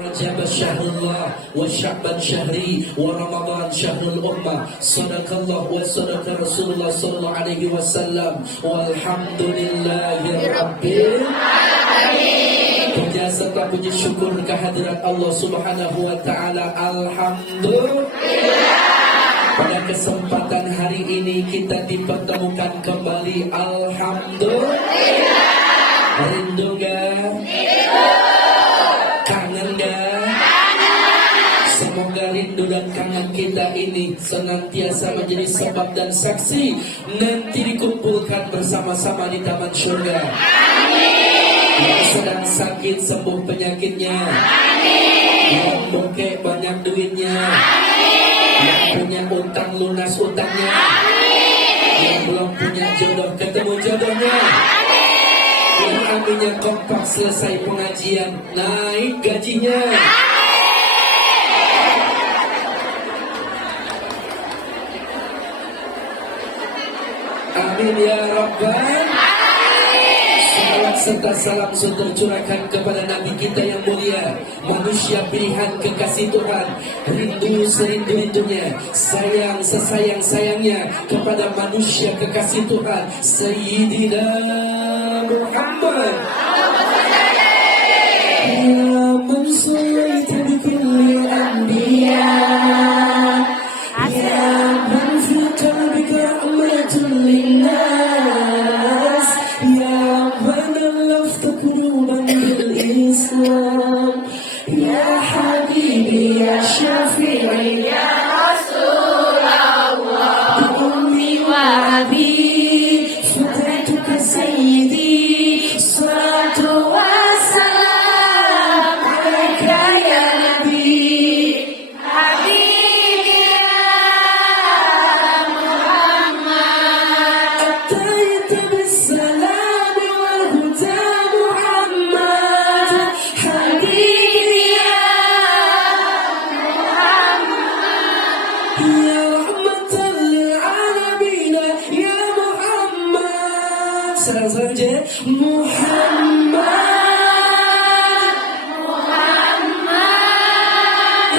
Rajab syahrullah wa Sya'ban syahri wa Ramadan syahrul ummah. Sadaqallah wa sadaqa Rasulullah sallallahu alaihi wasallam. Walhamdulillahi rabbil alamin. Puja serta puji syukur kehadirat Allah Subhanahu wa taala. Alhamdulillah. Pada kesempatan hari ini kita dipertemukan kembali. Alhamdulillah. Rindu gak? Kangen gak? Semoga rindu dan kangen kita ini senantiasa menjadi sebab dan saksi nanti dikumpulkan bersama-sama di taman surga. Yang sedang sakit sembuh penyakitnya. Yang bokeh banyak duitnya. Yang punya utang lunas utangnya. Yang belum punya jodoh ketemu jodohnya. Yang aminnya kompak selesai pengajian naik gajinya. Amin ya Rabbal. Salawat serta salam tercurahkan kepada Nabi kita yang mulia, manusia pilihan kekasih Tuhan, rindu serindu-rindunya, sayang sesayang-sayangnya kepada manusia kekasih Tuhan, Sayyidina Muhammad. Ya Mansuita bikulli anbiya, ya man fi qalbika rahmatun linnas, ya man allafta quluban bil Islam, ya habibi ya syafi'i ya Rasulullah, bi ummi wa abi fatatuka sayyidi, salatu wassalam alaika ya nabi habibi ya Muhammad, atayta bissalam wal huda Muhammad, habibi ya Muhammad, ya rahmatan lil alamin ya Muhammad. Serang-serang je Muhammad,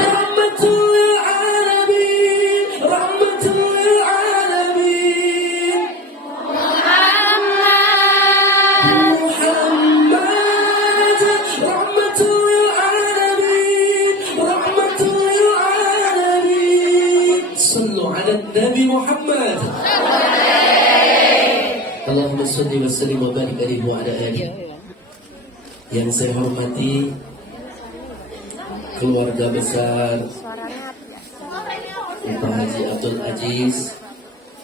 rahmatul lil alamin, rahmatul lil alamin, Muhammad, rahmatul lil alamin, rahmatul lil alamin. Sallu ala Nabi Muhammad. Allahumma salli wa sallim wa barik alaihi wa ala alihi. Yang saya hormati keluarga besar Bapak Haji Abdul Aziz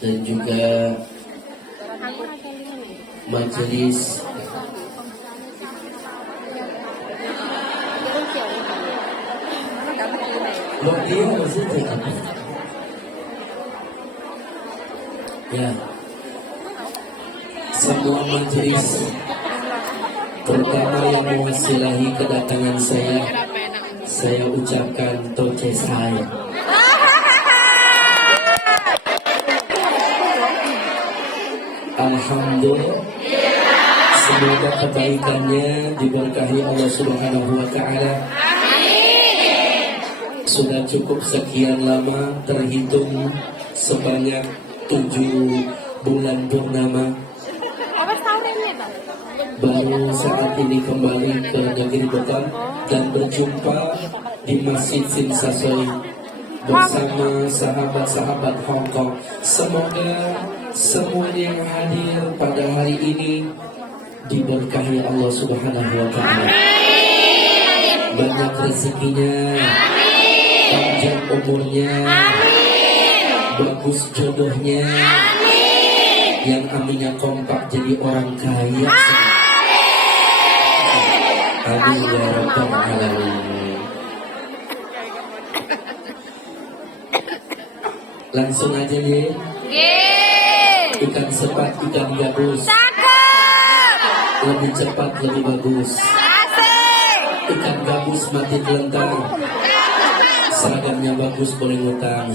dan juga majelis dia maksudnya apa? Ya, semua majelis, terutama yang mewasilahi kedatangan saya ucapkan toce saya. Alhamdulillah. Semoga kebaikannya diberkahi Allah Subhanahu wa taala. Sudah cukup sekian lama, terhitung sebanyak 7 bulan purnama. Baru saat ini kembali ke negeri Batam dan berjumpa di Masjid Simsasoi bersama sahabat-sahabat Hong Kong. Semoga semua yang hadir pada hari ini diberkahi Allah Subhanahu wa taala. Banyak rezekinya, panjang umurnya, bagus jodohnya, yang aminnya kompak jadi orang kaya. Amin ya Rabbal alamin. Langsung aja nih. Ikan sepat, ikan gabus. Lebih cepat, lebih bagus. Ikan gabus mati telentang. Seragamnya bagus, boleh ngutang.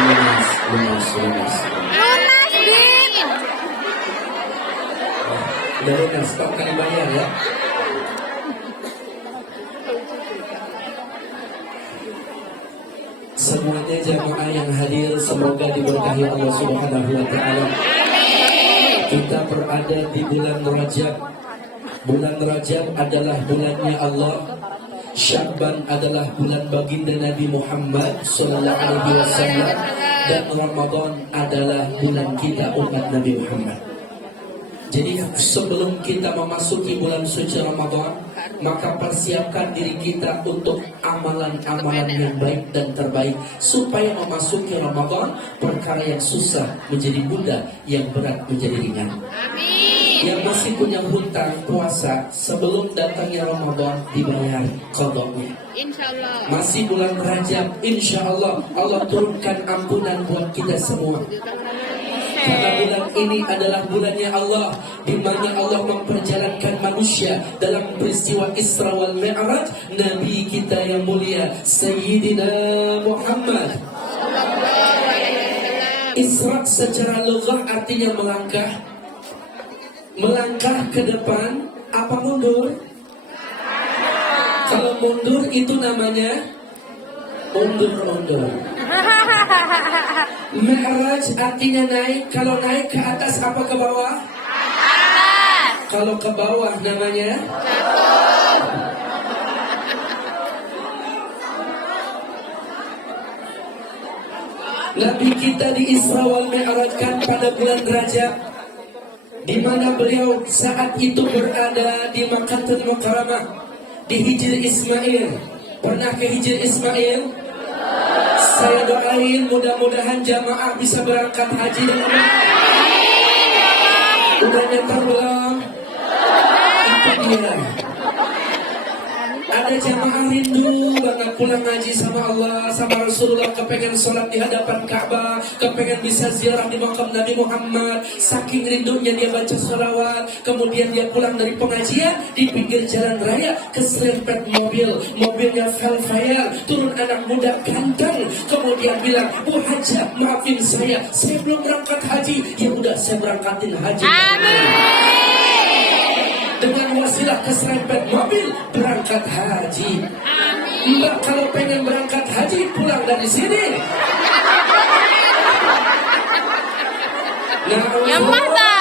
Lunas. Dari stok kali bayar ya. Semuanya jamaah yang hadir semoga diberkahi Allah Subhanahu wa taala. Kita berada di bulan Rajab. Bulan Rajab adalah bulannya Allah. Sya'ban adalah bulan baginda Nabi Muhammad sallallahu alaihi wasallam, dan Ramadan adalah bulan kita umat Nabi Muhammad. Jadi sebelum kita memasuki bulan suci Ramadan, maka persiapkan diri kita untuk amalan-amalan yang baik dan terbaik, supaya memasuki Ramadan perkara yang susah menjadi mudah, yang berat menjadi ringan. Yang masih punya hutang puasa sebelum datangnya Ramadan dibayar qadanya. Insyaallah. Masih bulan Rajab, insyaallah Allah turunkan ampunan buat kita semua. Karena bulan ini adalah bulannya Allah, di mana Allah memperjalankan manusia dalam peristiwa Isra wal Mi'raj Nabi kita yang mulia Sayyidina Muhammad. Isra secara lughah artinya melangkah. Melangkah ke depan, apa mundur? Kalau mundur itu namanya undur-undur. Mi'raj artinya naik. Kalau naik ke atas apa ke bawah? Atas. Kalau ke bawah namanya jatuh. Nabi kita di Isra wal Mi'rajkan pada bulan Rajab, di mana beliau saat itu berada di Makkahul Mukarramah, di Hijr Ismail. Pernah ke Hijr Ismail? Saya doain mudah-mudahan jamaah bisa berangkat haji dengan baik. Udah nyetar belum? Itu dia. Ada jamaah rindu banget pulang ngaji sama Allah, sama Rasulullah, kepengen sholat di hadapan Ka'bah, kepengen bisa ziarah di makam Nabi Muhammad. Saking rindunya dia baca sholawat, kemudian dia pulang dari pengajian di pinggir jalan raya, keserempet mobilnya Velfire, turun anak muda ganteng, kemudian bilang, Bu Hajah, maafin saya belum berangkat haji. Ya udah, saya berangkatin haji. Amin. Dengan wasilah keserempet mobil berangkat haji. Mbak kalau pengen berangkat haji pulang dari sini. Nah, yang mana?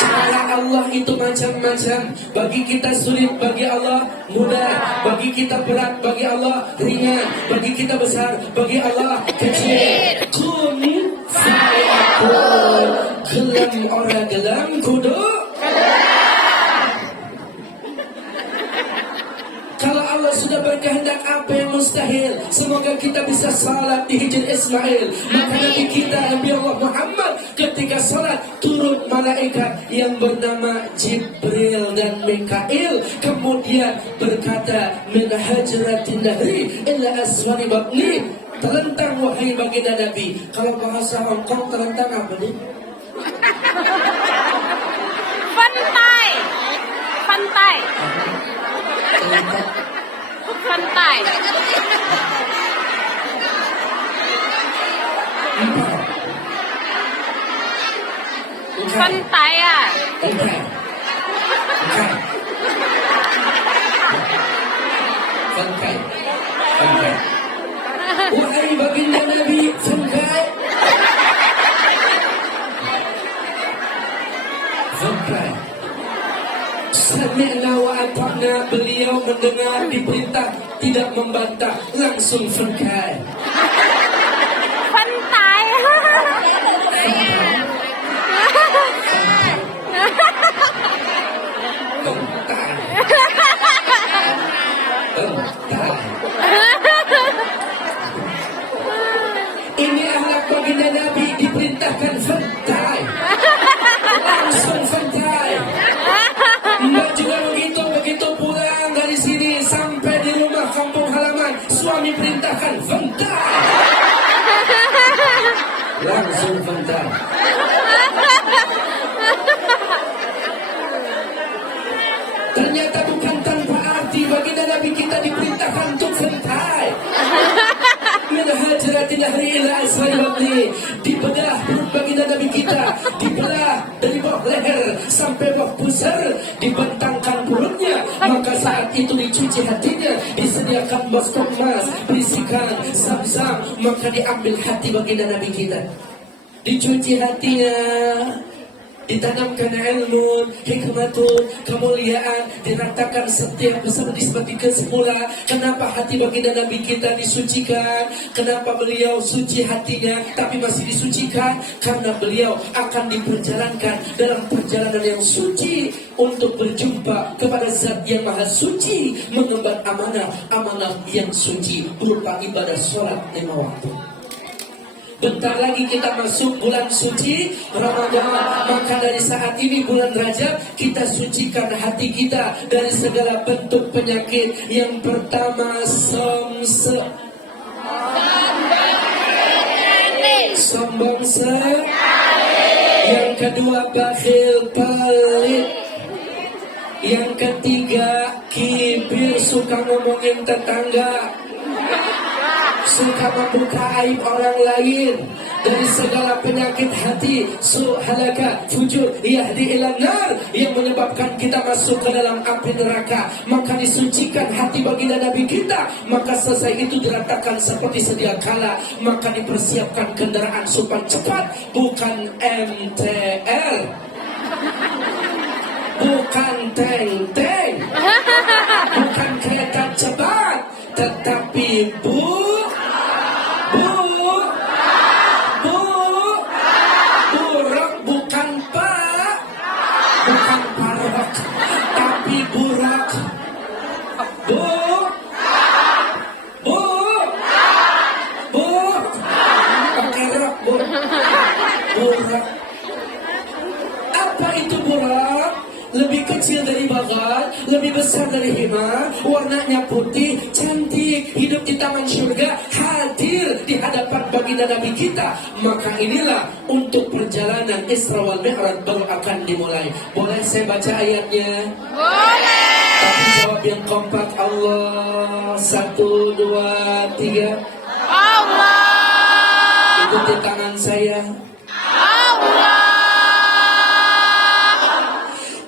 Cara Allah itu macam-macam. Bagi kita sulit, bagi Allah mudah. Bagi kita berat, bagi Allah ringan. Bagi kita besar, bagi Allah kecil. Kun fayakun. Gelam orang gelam kudu. Kalau Allah sudah berkehendak, apa yang mustahil? Semoga kita bisa salat di Hijr Ismail. Maka Nabi kita Nabi Allah Muhammad ketika salat, turun malaikat yang bernama Jibril dan Mikail, kemudian berkata, min hajratin nahri illa aswani batni. Telentang wahai baginda Nabi. Kalau bahasa Hongkong telentang apa nih? Pantai. Pantai. Pantai. Pantai ya. Pantai. Wahai baginda Nabi, Pantai. Pantai. Sami'na wa ata'na, beliau mendengar diperintah tidak membantah, langsung fengkai. Pantai. Ini akhlak baginda Nabi, diperintahkan fengkai. Langsung fengkai. Mbak juga begitu pulang dari sini sampai di rumah kampung halaman, suami perintahkan fengkai. Langsung fengkai. Ternyata bukan tanpa arti baginda Nabi kita diperintahkan untuk fengkai. Min hajratin nahri ila asfali batni. Dibelah perut baginda Nabi kita, dibelah dari bawah leher sampai bawah pusar, dibentangkan perutnya. Maka saat itu dicuci hatinya, disediakan disediakan baskom emas, berisikan zam-zam, maka diambil hati baginda Nabi kita, dicuci hatinya, ditanamkan ilmu, hikmatun, kemuliaan, diratakan setiap seperti ke semula. Kenapa hati baginda Nabi kita disucikan? Kenapa beliau suci hatinya tapi masih disucikan? Karena beliau akan diperjalankan dalam perjalanan yang suci untuk berjumpa kepada Zat yang Maha Suci, mengemban amanah yang suci berupa ibadah sholat 5 waktu. Bentar lagi kita masuk bulan suci Ramadan. Maka dari saat ini bulan Rajab, kita sucikan hati kita dari segala bentuk penyakit. Yang pertama sombong yang kedua bakhil pelit, yang ketiga kibir, suka ngomongin tetangga, suka membuka aib orang lain. Dari segala penyakit hati, halaka, fujur, yahdi ilan nar, yang menyebabkan kita masuk ke dalam api neraka. Maka disucikan hati baginda Nabi kita. Maka selesai itu diratakan seperti sedia kala. Maka dipersiapkan kendaraan super cepat, bukan MTL, bukan teng-teng, bukan kereta cepat, tetapi burak, bukan parak, tapi burak. Pakai rak, burak. Apa itu burak? Lebih kecil dari bagal, lebih besar dari hima, warnanya putih, cantik, hidup di taman surga, hadir di hadapan baginda Nabi kita. Maka inilah untuk perjalanan Isra wal Mi'raj baru akan dimulai. Boleh saya baca ayatnya? Boleh. Tapi jawab yang kompak. Allah. 1, 2, 3. Allah. Ikuti tangan saya. Allah.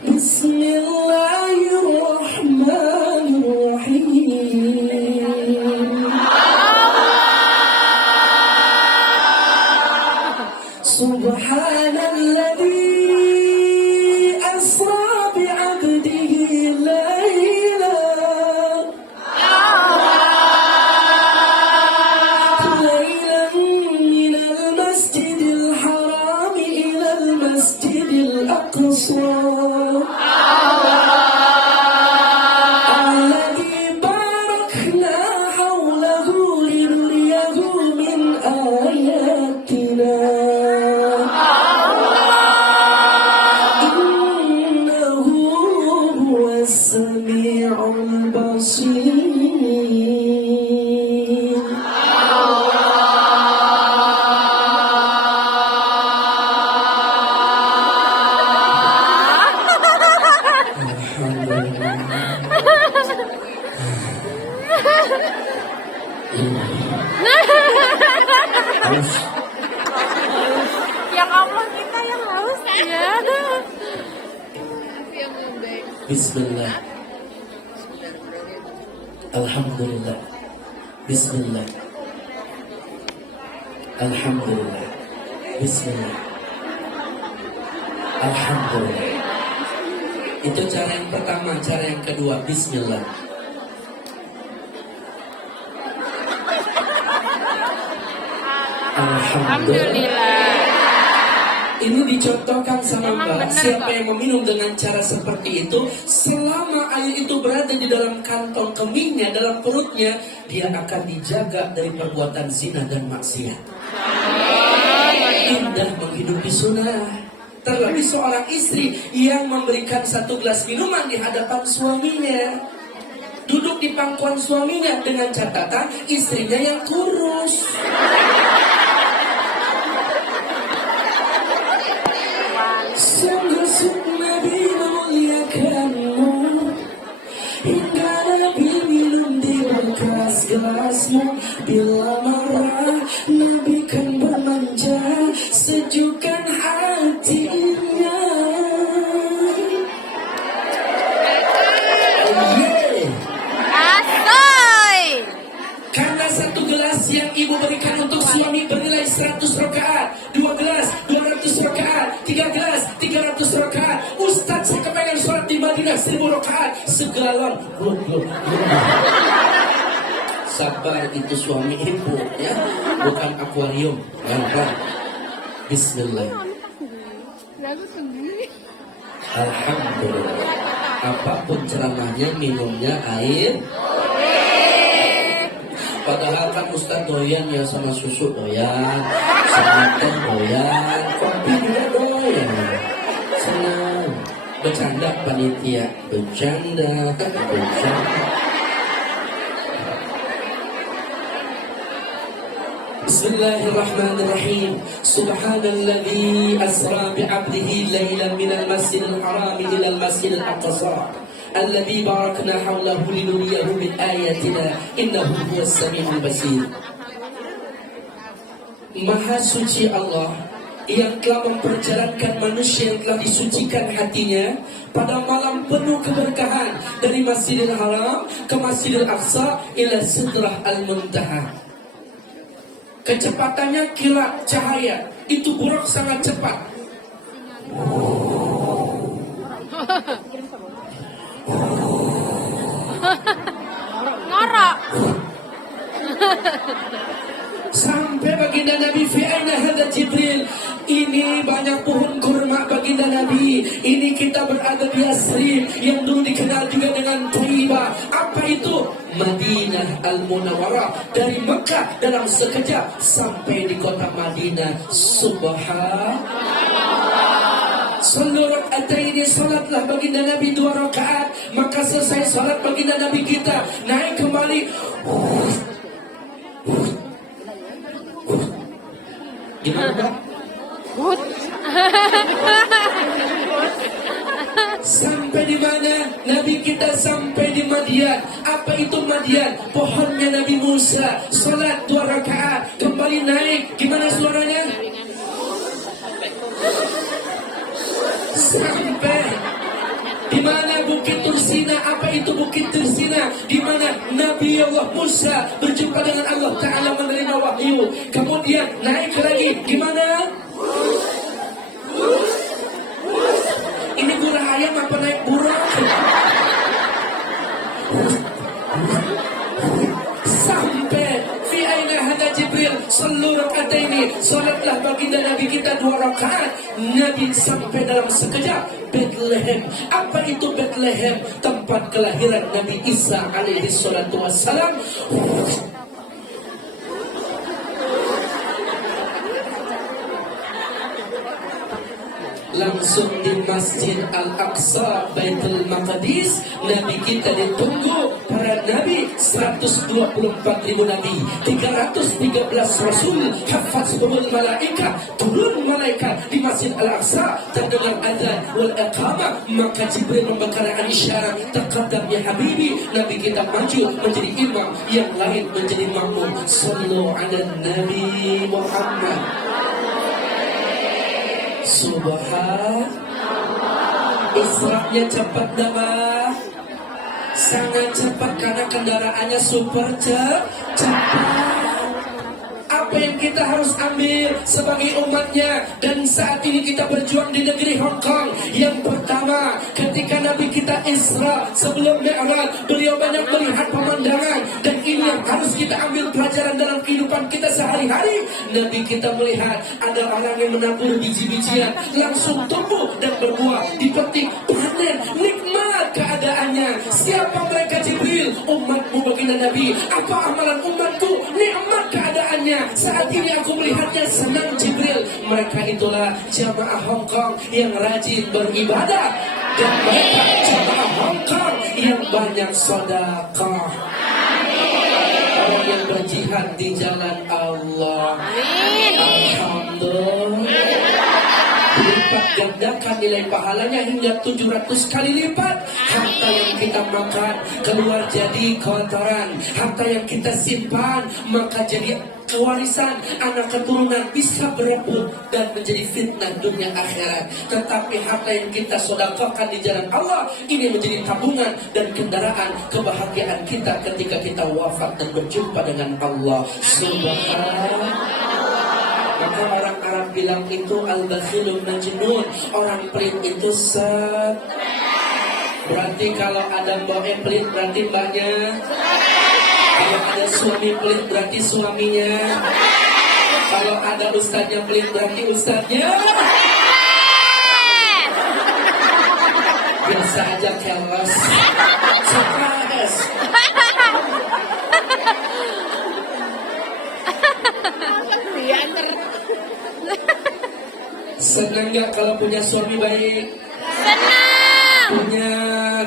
Bismillahirrahmanirrahim. Subhanalladzi asra bi'abdihi laylan minal masjidil haram ilal masjidil aqsa. Ya Allah, kita yang haus ya. Bismillah. Alhamdulillah. Bismillah. Alhamdulillah. Bismillah. Alhamdulillah. Itu cara yang pertama. Cara yang kedua, Bismillah. Alhamdulillah. Ini dicontohkan sama Emang Mbak. bener Siapa kok. yang meminum dengan cara seperti itu, selama air itu berada di dalam kantong kemihnya, dalam perutnya, dia akan dijaga dari perbuatan zina dan maksiat. Indah menghidupi sunnah. Terlebih seorang istri yang memberikan 1 gelas minuman di hadapan suaminya, duduk di pangkuan suaminya dengan catatan istrinya yang kurus. Sungguh Nabi memuliakanmu, hingga Nabi minum di bekas gelasmu. Bila marah Nabi kan bermanja, sejukkan hatinya. Asoy. ibu berikan untuk suami bernilai 100 rakaat, 2 gelas 200 rakaat, 3 gelas 300 rakaat. Ustaz, saya kepengen sholat di Madinah 1000 rakaat, segalon. Sabar, itu suami ibu ya, bukan akuarium. Bismillah. Lagu sendiri. Alhamdulillah. Apapun ceramahnya, minumnya air. Padahal kan Ustaz doyan ya sama susu doyan, sama teh doyan, kopi juga doyan. Senang. Bercanda panitia, bercanda. Bismillahirrahmanirrahim. Subhanalladzi asra bi'abdihi laylan minal masjidil haram ilal masjidil aqsa alladzi barakna hawlahu linuriyahu min ayatina innahu huwas samiul basir. Maha suci Allah yang telah memperjalankan manusia yang telah disucikan hatinya pada malam penuh keberkahan dari Masjidil Haram ke Masjidil Aqsa ila Sidrah al-Muntaha. Kecepatannya kilat cahaya, itu buruk sangat cepat. Ngorok. Sampai baginda Nabi, fi aina hadza Jibril, ini banyak pohon kurma baginda Nabi. Ini kita berada di Yasrib yang dulu dikenal juga dengan Thaibah. Apa itu? Madinah Al-Munawwarah. Dari Mekah dalam sekejap sampai di kota Madinah. Subhanallah. Sallu raka'ataini, salatlah baginda Nabi 2 rakaat. Maka selesai salat baginda Nabi kita naik kembali. Gimana Pak? Good. Sampai di mana? Nabi kita sampai di Madian. Apa itu Madian? Pohonnya Nabi Musa. Salat 2 rakaat, kembali naik. Gimana suaranya? Sampai di mana? Bukit Tursina. Apa itu Bukit Tursina? Di mana Nabi Allah Musa berjumpa dengan Allah Ta'ala menerima wahyu. Kemudian naik lagi. Gimana? Ini gurah ayam apa naik burak? Sampai fi aina hadza Jibril, sallu raka'ataini, salatlah baginda Nabi kita 2 rakaat. Nabi sampai dalam sekejap Bethlehem. Apa itu Bethlehem? Tempat kelahiran Nabi Isa alaihi salatu wassalam. Langsung di Masjid Al-Aqsa Baitul Maqdis, Nabi kita ditunggu para Nabi, 124.000 Nabi, 313 Rasul, hafazhumul malaika, turun malaikat di Masjid Al-Aqsa, terdengar adzan wal iqamah, maka Jibril memberikan isyarat, taqaddam ya habibi, Nabi kita maju menjadi imam, yang lain menjadi makmum. Sallu ala Nabi Muhammad. Subhanallah. Isra'nya cepat dah, sangat cepat karena kendaraannya super cepat. Apa yang kita harus ambil sebagai umatnya? Dan saat ini kita berjuang di negeri Hong Kong. Yang pertama, ketika Nabi kita Isra sebelum Mi'raj, beliau banyak melihat pemandangan, dan ini yang harus kita ambil pelajaran dalam kehidupan kita sehari-hari. Nabi kita melihat ada orang yang menabur biji-bijian, langsung tumbuh dan berbuah, dipetik, panen, nikmat keadaannya. Siapa mereka? Jibril, umatmu baginda Nabi. Apa amalan umatku? Nikmat keadaannya. Saat ini aku melihatnya, senang Jibril. Mereka itulah jamaah Hong Kong yang rajin beribadah, dan mereka jamaah Hong Kong yang banyak sedekah. Orang yang berjihad di jalan Allah. Alhamdulillah. Lipat gandakan nilai pahalanya hingga 700 kali lipat. Harta yang kita makan keluar jadi kotoran, harta yang kita simpan maka jadi kewarisan, anak keturunan bisa berebut dan menjadi fitnah dunia akhirat. Tetapi harta yang kita sedekahkan di jalan Allah ini menjadi tabungan dan kendaraan kebahagiaan kita ketika kita wafat dan berjumpa dengan Allah Subhanahu. Maka orang Arab bilang itu al-bakhilun majnun, orang pelit itu berarti kalau ada mbaknya pelit berarti mbaknya, kalau ada suami pelit berarti suaminya, kalau ada ustadznya pelit berarti ustadznya. Biasa aja keles, stres. Senang gak kalau punya suami baik? Senang. Punya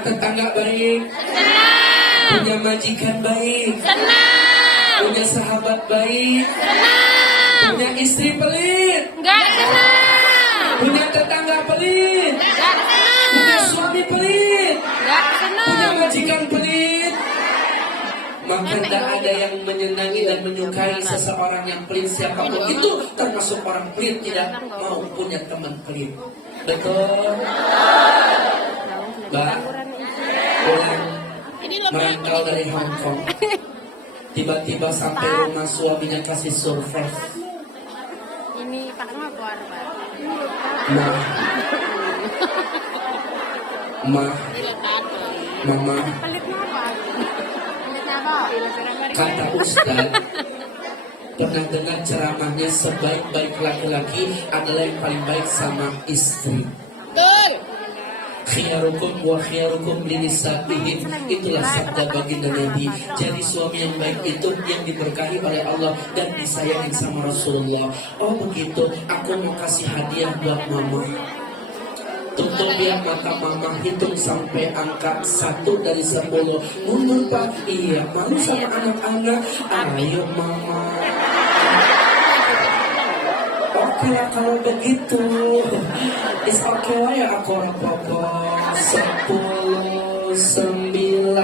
tetangga baik? Senang. Punya majikan baik? Senang. Punya sahabat baik? Senang. Punya istri pelit? Enggak senang. Punya tetangga pelit? Enggak senang. Punya suami pelit? Enggak senang. Punya majikan pelit? Maka tidak ada yang menyenangi dan menyukai seseorang yang pelit siapapun itu, termasuk orang pelit tidak mau punya teman pelit. Betul? Mbak, pulang merantau dari Hong Kong, tiba-tiba sampai rumah suaminya kasih surprise. Ini Pak Ma keluar, Pak. Mama, Pelitnya apa? Pelitnya apa? kata Ustaz, pernah dengar ceramahnya sebaik-baik laki-laki adalah yang paling baik sama istri. Betul. Khiyarukum wa khiyarukum linisabihim, itulah sabda baginda Nabi. Jadi suami yang baik itu yang diberkahi oleh Allah dan disayangi sama Rasulullah. Oh begitu, aku mau kasih hadiah buat mama. Tutup ya mata mama, hitung sampai angka 1 dari 10. Mundur Pak, iya malu sama anak-anak. Ayo mama. Oke lah kalau begitu. It's okay lah ya aku rapopo. 10, 9,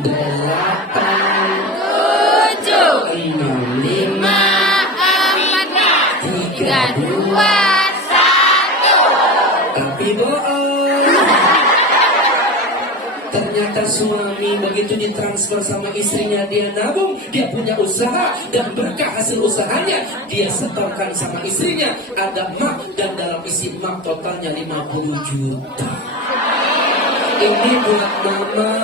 8, 7, 6, 5, 4, 3, 2, tapi bohong. Ternyata suami begitu ditransfer sama istrinya dia nabung, dia punya usaha dan berkah hasil usahanya dia setorkan sama istrinya. Ada mak dan dalam isi mak totalnya 50 juta. Ini buat mama.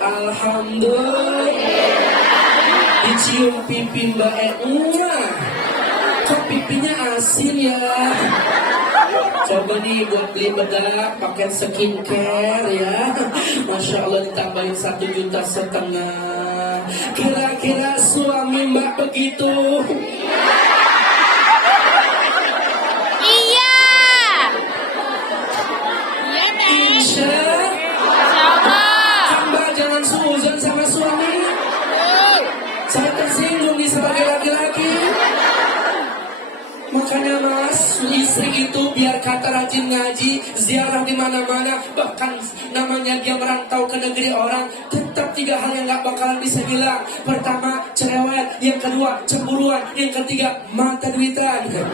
Alhamdulillah. Dicium pipi Mbak Ena. Kok pipinya asin ya? Coba nih buat beli bedak pakai skincare ya. Masya Allah ditambahin 1,5 juta. Kira-kira suami Mbak begitu? Iya. Iya, Nek. Insya Insyaallah. Mbak jangan suuzon sama suami. Saya tersinggung nih sebagai laki-laki. Makanya mas, istri itu biar kata rajin ngaji, ziarah di mana-mana, bahkan namanya dia merantau ke negeri orang, tetap 3 hal yang gak bakalan bisa hilang. Pertama, cerewet. Yang kedua, cemburuan. Yang ketiga, mata duitan. Betul.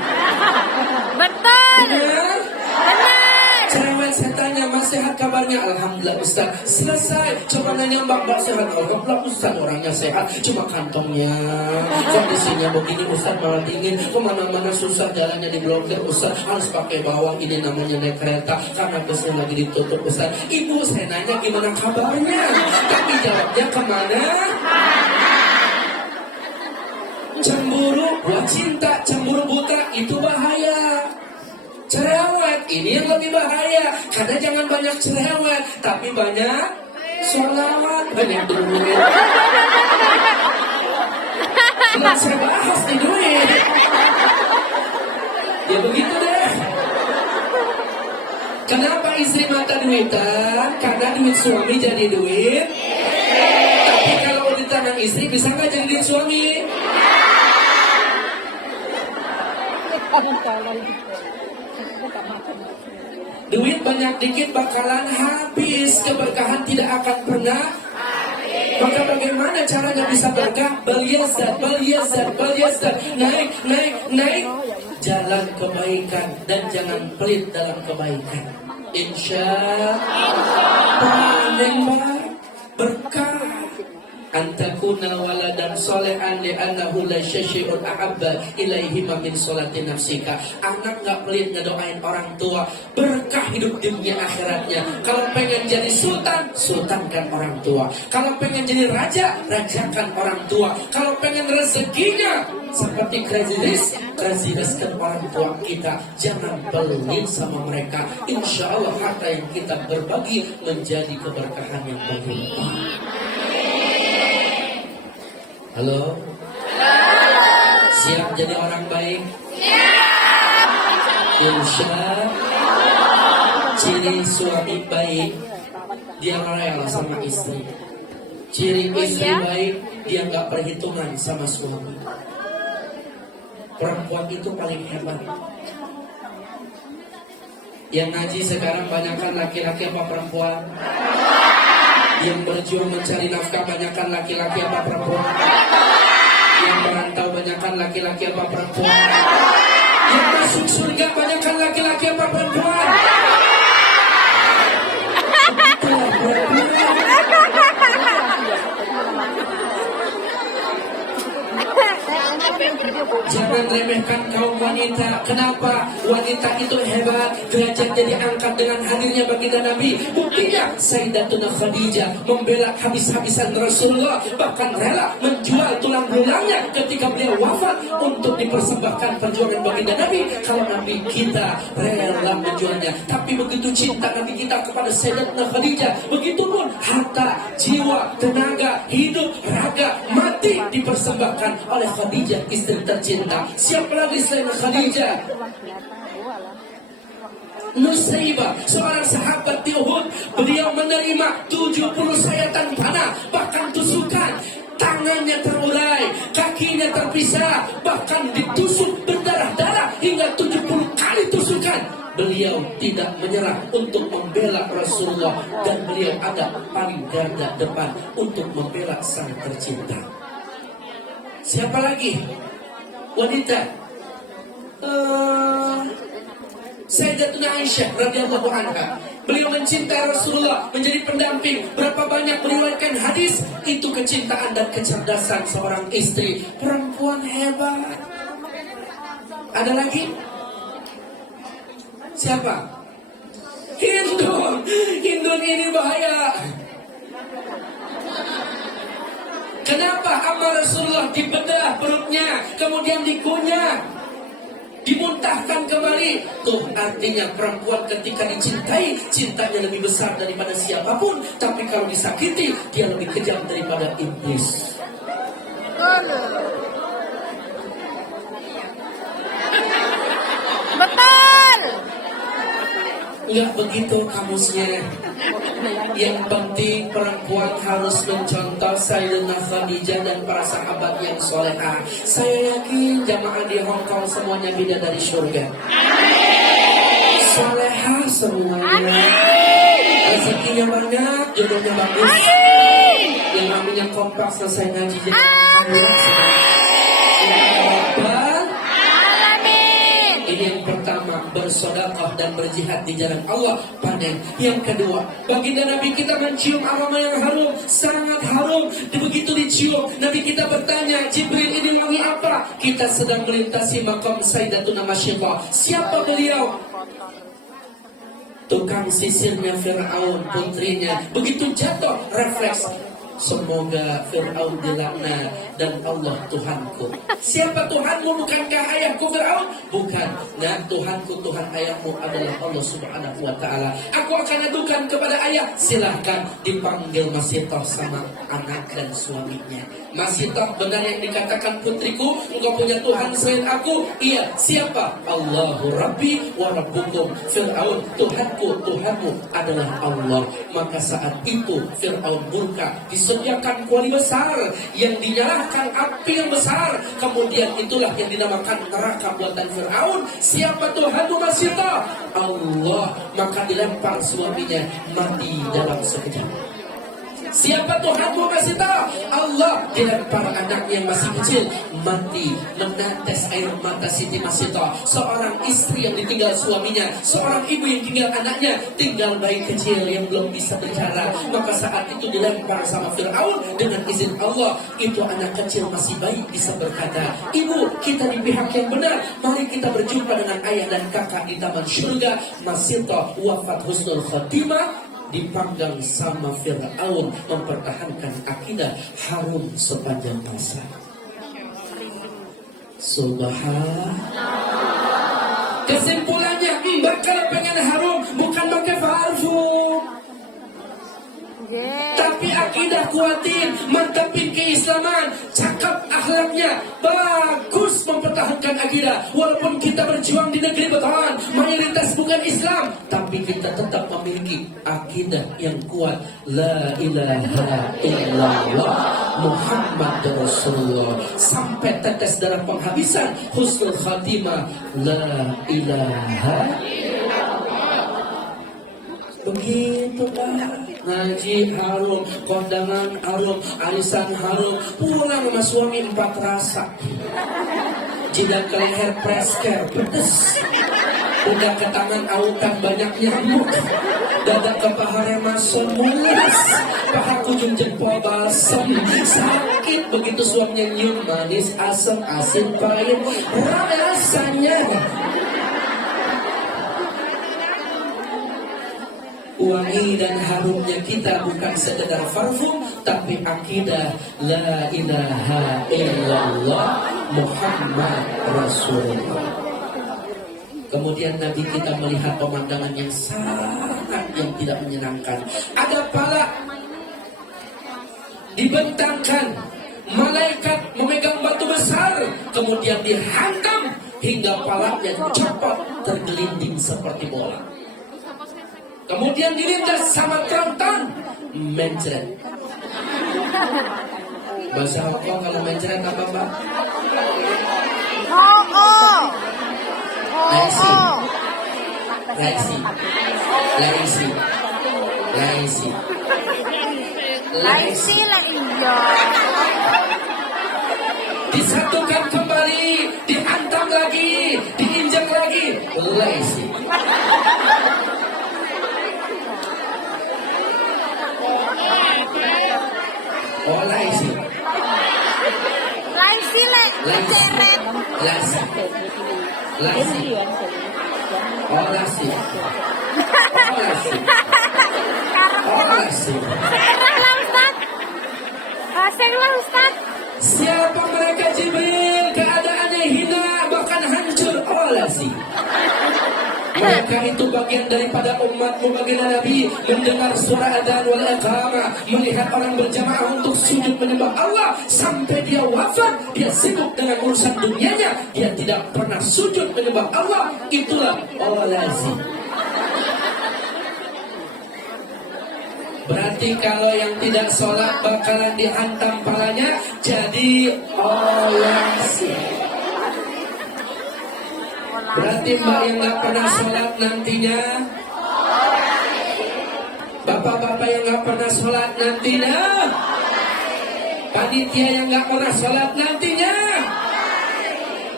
Benar? Benar. Cerewet, saya tanya, mas sehat kabarnya? Alhamdulillah Ustaz. Selesai. Coba nanya mbak sehat? Alhamdulillah Ustaz, orangnya sehat, cuma kantongnya kondisinya begini Ustaz, malah dingin, kemana-mana susah, jalannya diblokir Ustaz, harus pakai bawah, ini namanya naik kereta karena busnya lagi ditutup Ustaz. Ibu saya nanya gimana kabarnya, tapi jawabnya kemana? Cemburu buat cinta, cemburu buta itu bahaya. Cerewet ini yang lebih bahaya, karena jangan banyak cerewet tapi banyak sholawat, banyak duit. Belum saya bahas nih duit. Ya begitu deh. Kenapa istri mata duitan? Karena duit suami jadi duit. Tapi kalau udah tanam istri bisa nggak jadi duit suami? Duit banyak dikit bakalan habis, keberkahan tidak akan pernah Maka bagaimana caranya bisa berkah? Baliazat, naik. Jalan kebaikan dan jangan pelit dalam kebaikan. Insya Allah berkah. Antakuna waladan solehan li'annahu la syai'un ahabba ilaihi min sholati nafsika. Anak gak pelit ngedoain orang tua, berkah hidup dunia akhiratnya. Kalau pengen jadi sultan, sultankan orang tua. Kalau pengen jadi raja, rajakan orang tua. Kalau pengen rezekinya seperti crazy riskan orang tua kita. Jangan pelit sama mereka. Insya Allah harta yang kita berbagi menjadi keberkahan yang berlimpah. Halo? Siap jadi orang baik? Siap. Insya ciri suami baik, dia rela sama istri. Ciri istri baik, dia gak perhitungan sama suami. Perempuan itu paling hebat. Yang ngaji sekarang banyakkan laki-laki apa perempuan? Yang berjuang mencari nafkah banyakkan laki-laki apa perempuan? Yang merantau banyakkan laki-laki apa perempuan? Yang masuk surga banyakkan laki-laki apa perempuan? Jangan remehkan kaum wanita. Kenapa? Wanita itu hebat, derajatnya diangkat dengan hadirnya baginda Nabi. Buktinya Sayyidatuna Khadijah membela habis-habisan Rasulullah, bahkan rela menjual tulang belulangnya ketika beliau wafat untuk dipersembahkan perjuangan baginda Nabi. Kalau Nabi kita rela menjualnya, tapi begitu cinta Nabi kita kepada Sayyidatuna Khadijah, begitupun harta, jiwa, tenaga, hidup, raga, mati dipersembahkan oleh Khadijah, istri tercinta. Siapa lagi selain Khadijah? Nusaibah, seorang sahabat di Uhud. Beliau menerima 70 sayatan panah, bahkan tusukan. Tangannya terurai, kakinya terpisah, bahkan ditusuk berdarah-darah hingga 70 kali tusukan. Beliau tidak menyerah untuk membela Rasulullah, dan beliau ada paling garda depan untuk membela sang tercinta. Siapa lagi? Wanita. Sayyidatuna Aisyah radhiyallahu anha. Beliau mencintai Rasulullah, menjadi pendamping. Berapa banyak meriwayatkan hadis, itu kecintaan dan kecerdasan seorang istri. Perempuan hebat. Ada lagi? Siapa? Hindun. Hindun ini bahaya. Kenapa amal Rasulullah dibedah perutnya, kemudian dikunyah, dimuntahkan kembali? Tuh artinya perempuan ketika dicintai, cintanya lebih besar daripada siapapun. Tapi kalau disakiti, dia lebih kejam daripada iblis. Betul. Enggak begitu kamusnya. Yang penting perempuan harus mencontoh Sayyidatuna Khadijah dan para sahabat yang solehah. Saya yakin jamaah di Hong Kong semuanya bidadari surga. Solehah semuanya. Rezekinya banyak, jodohnya bagus. Yang namanya kompak selesai ngaji jadi ini yang pertama, bersedekah dan berjihad di jalan Allah, panen. Yang kedua, baginda Nabi kita mencium aroma yang harum, sangat harum. Begitu dicium, Nabi kita bertanya, Jibril ini wangi apa? Kita sedang melintasi makam Sayyidatuna Masyidah. Siapa beliau? Tukang sisirnya Fir'aun, putrinya. Begitu jatuh, refleks. Semoga Fir'aun dilaknat dan Allah Tuhanku. Siapa Tuhanmu? Bukankah ayahku Fir'aun? Bukan. Nah, Tuhanku, Tuhan ayahmu adalah Allah Subhanahu wa ta'ala. Aku akan adukan kepada ayah. Silahkan dipanggil Masyidah sama anak dan suaminya. Masyidah, benar yang dikatakan putriku, engkau punya Tuhan selain aku? Iya. Siapa? Allahu Rabbi wa Rabbukum. Fir'aun, Tuhanku, Tuhanmu adalah Allah. Maka saat itu Fir'aun murka, disediakan kuali besar yang dinyalakan api yang besar. Kemudian itulah yang dinamakan neraka buatan Fir'aun. Siapa Tuhanmu Masyidah? Allah. Maka dilempar suaminya mati dalam sekejap. Siapa Tuhanmu kasih tahu? Allah. Dan para anaknya yang masih kecil mati menetes air mata Siti Masito. Seorang istri yang ditinggal suaminya, seorang ibu yang tinggal anaknya, tinggal bayi kecil yang belum bisa bicara. Maka saat itu dilempar sama Fir'aun dengan izin Allah. Itu anak kecil masih bayi bisa berkata, ibu, kita di pihak yang benar. Mari kita berjumpa dengan ayah dan kakak di taman surga. Masito wafat husnul khotimah, dipanggang sama Fir'aun, mempertahankan akidah harum sepanjang masa. Subhanallah. Kesimpulannya, mbak kalau pengen harum bukan pakai parfum, tapi akidah kuatin, mantapin keislaman, cakap akhlaknya, bagus mempertahankan akidah. Walaupun kita berjuang di negeri beton, mayoritas bukan Islam, tapi kita tetap memiliki akidah yang kuat. La ilaha illallah Muhammad Rasulullah. Sampai tetes darah penghabisan, husnul khatimah. La ilaha. Begitu Pak. Ngaji harum, kondangan harum, arisan harum, pulang sama suami 4 rasa. Jidat ke leher presker, pedes. Udah ke tangan autan banyak nyamuk. Dada ke paha remason mulus. Paha kujung jempol balsam. Sakit begitu suaminya nyium manis, asam, asin, pahit. Rasanya. Wangi dan harumnya kita bukan sekedar parfum, tapi akidah la ilaha illallah Muhammad Rasulullah. Kemudian Nabi kita melihat pemandangan yang sangat yang tidak menyenangkan. Ada pala dibentangkan, malaikat memegang batu besar, kemudian dihantam hingga palanya copot tergelinding seperti bola. Kemudian dilindas sama tronton, mencret. Bahasa Hongkong kalau mencret apa Mbak? Laisi. Laisi. Laisi. Laisi. Laisi lah iya. Disatukan kembali, dihantam lagi, diinjak lagi. Laisi. Oh laisi. Laisi lah. Ceret. Laisi. Laisi. Oh laisi. Oh laisi. Oh laisi. Setengah lah Ustaz. Setengah Ustaz. Siapa mereka Jibril? Keadaannya hina bahkan hancur. Oh laisi. Mereka itu bagian daripada umatmu baginda Nabi, mendengar suara adzan wal iqamah, melihat orang berjamaah untuk sujud menyembah Allah sampai dia wafat. Dia sibuk dengan urusan dunianya, dia tidak pernah sujud menyembah Allah. Itulah olasi. Berarti kalau yang tidak sholat bakalan dihantam palanya, jadi olasi. Berarti mbak yang gak pernah sholat nantinya, bapak-bapak yang gak pernah sholat nantinya, panitia yang gak pernah sholat nantinya,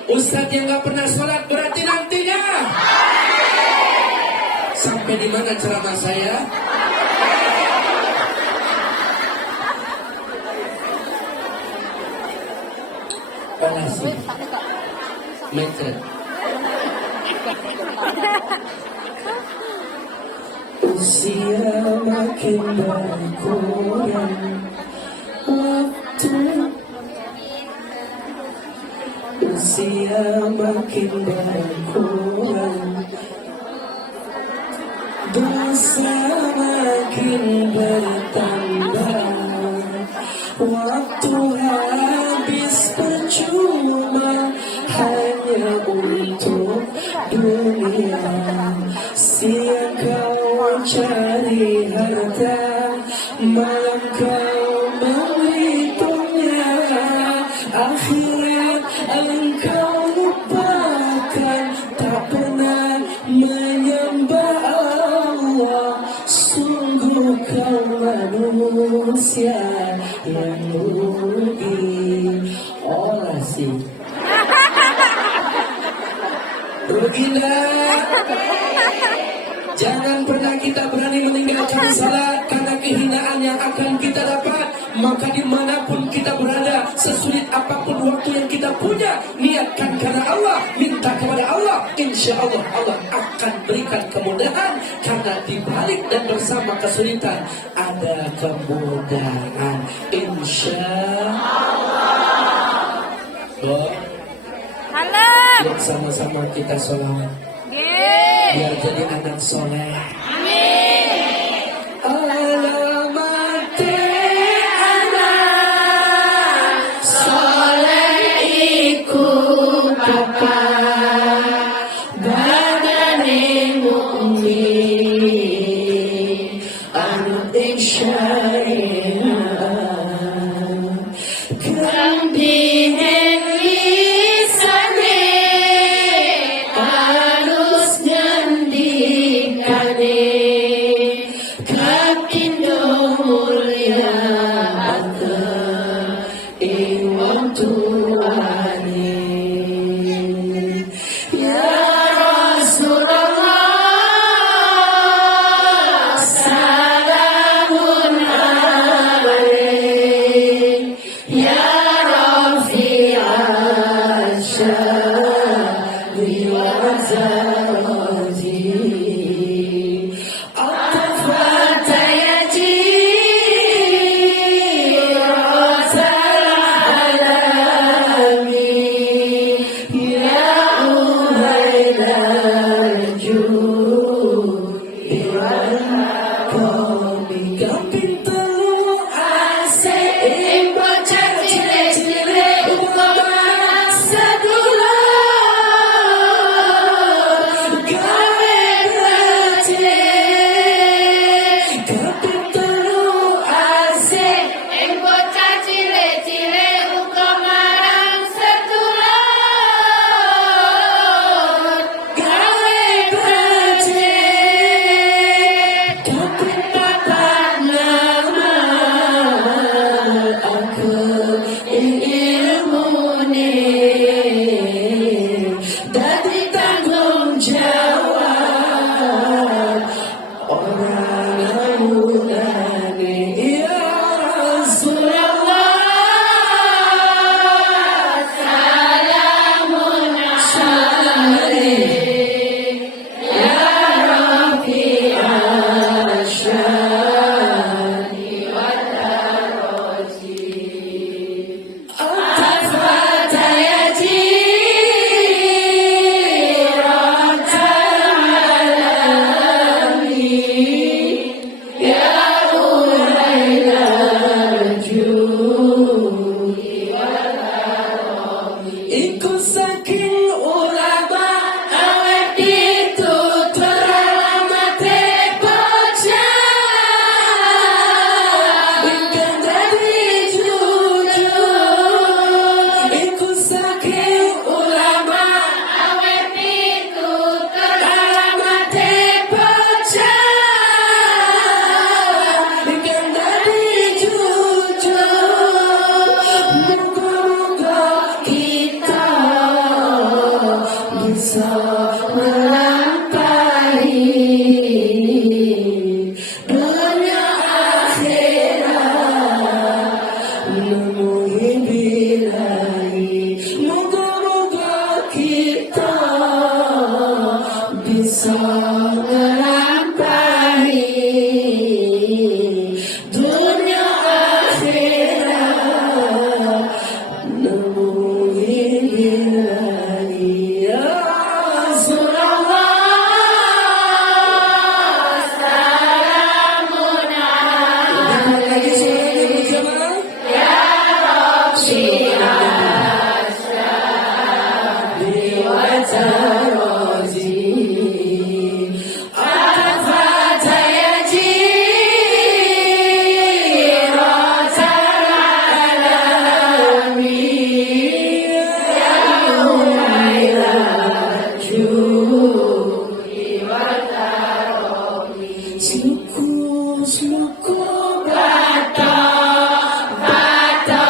ustadz yang gak pernah sholat berarti nantinya. Sampai di mana ceramah saya? Olasi, mencret. Usia makin berkurang, waktu usia makin berkurang, dosa makin bertambah, waktu habis percuma hanya untuk dunia. Siang kau cari harta, malam kau menghitungnya, akhirat engkau lupakan, tak pernah menyembah Allah. Sungguh kau manusia Indah. Jangan pernah kita berani meninggalkan salat karena kehinaan yang akan kita dapat. Maka dimanapun kita berada, sesulit apapun waktu yang kita punya, niatkan karena Allah, minta kepada Allah. Insya Allah Allah akan berikan kemudahan, karena dibalik dan bersama kesulitan ada kemudahan. Insya Allah. Halo. Yuk sama-sama kita sholawat biar jadi anak soleh. Alamat anak soleh iku papa badane mukmin anu isyariah kang dihengi sane harus nyandikane kapindo mulia iwang tuane ya Rasulullah salamun alaik ya Rafi'al syari wa zazi atfat yaji rasal alamin ya uhailal judi wal qawmi kapintalu asik bocah cilik-cilik upama sedulur gawe becik kapintalu asik Bocah cilik-cilik uga marang sedulur. gawe becik kaping papat nama aku ilmune dadi tanggung jawab orang lamunane ya Rasulullah salamun alaik ya Rafi'al syari wa taroji atfat yaji ratal alamin ya uhailal judi iku saking ulama awet ditutur alamate bocah ingkang dadi jujur iku saking ulama awet ditutur alamate bocah ingkang dadi jujur muga-muga kita bisa melampaui dunia akhirat menemui bilahi. Moga-moga kita bisa melampaui dunia akhirat menemui bilahi. Ya Rasulullah salamun alaik. Lagi suaranya berjamaah. Ya Rafi'al syari wa taroji atfat yaji rasal alamin ya uhailal judi wal taromi sluku bata bata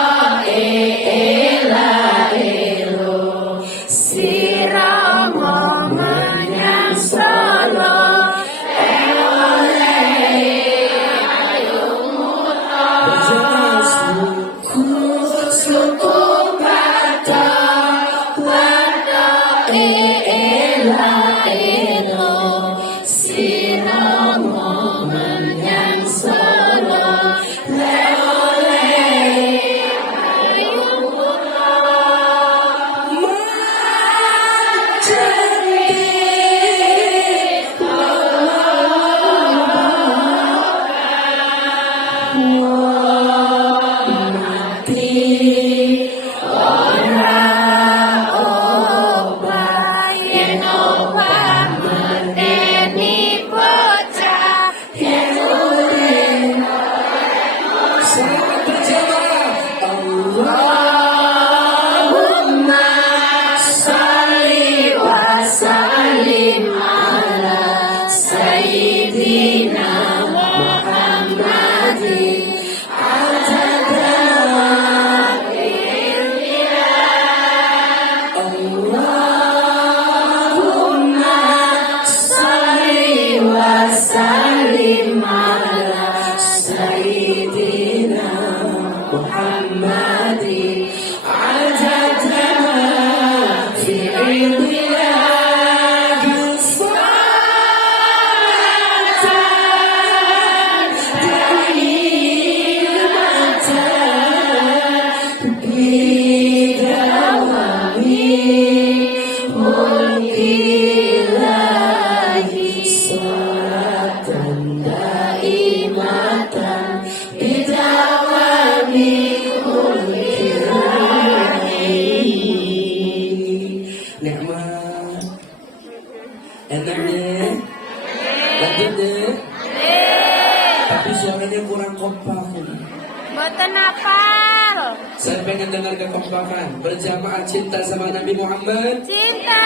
pengen dengar kekompakan. Berjamaah cinta sama Nabi Muhammad. Cinta.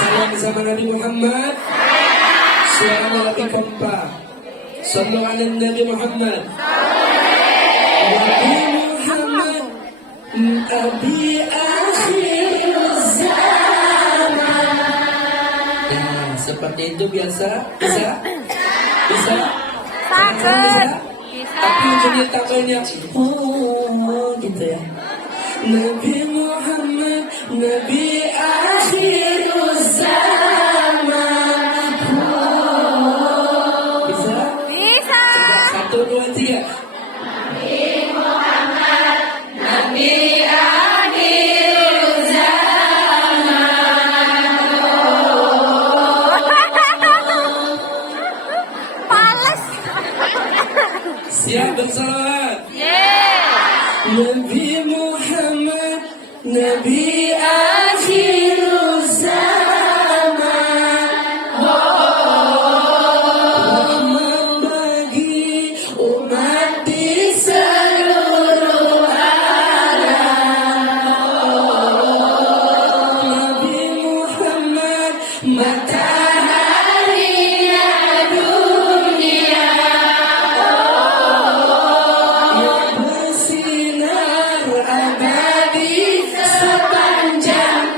Sayang sama Nabi Muhammad. Suara lebih kompak. Sallu ala Nabi Muhammad. Nabi Muhammad Nabi akhir zaman. Nah, seperti itu biasa? Bisa? Bisa? Sakit. Tapi ujungnya tambahnya gitu ya. Nabi Muhammad Nabi akhir zaman. Bisa? Bisa. Coba 1, 2, 3. Pales. Siap bersalawat. Yeah. Nabi Muhammad Nabi akhir zaman. Rahmat bagi umat di seluruh alam. Nabi Muhammad mataharinya dunia yang bersinar abadi sepanjang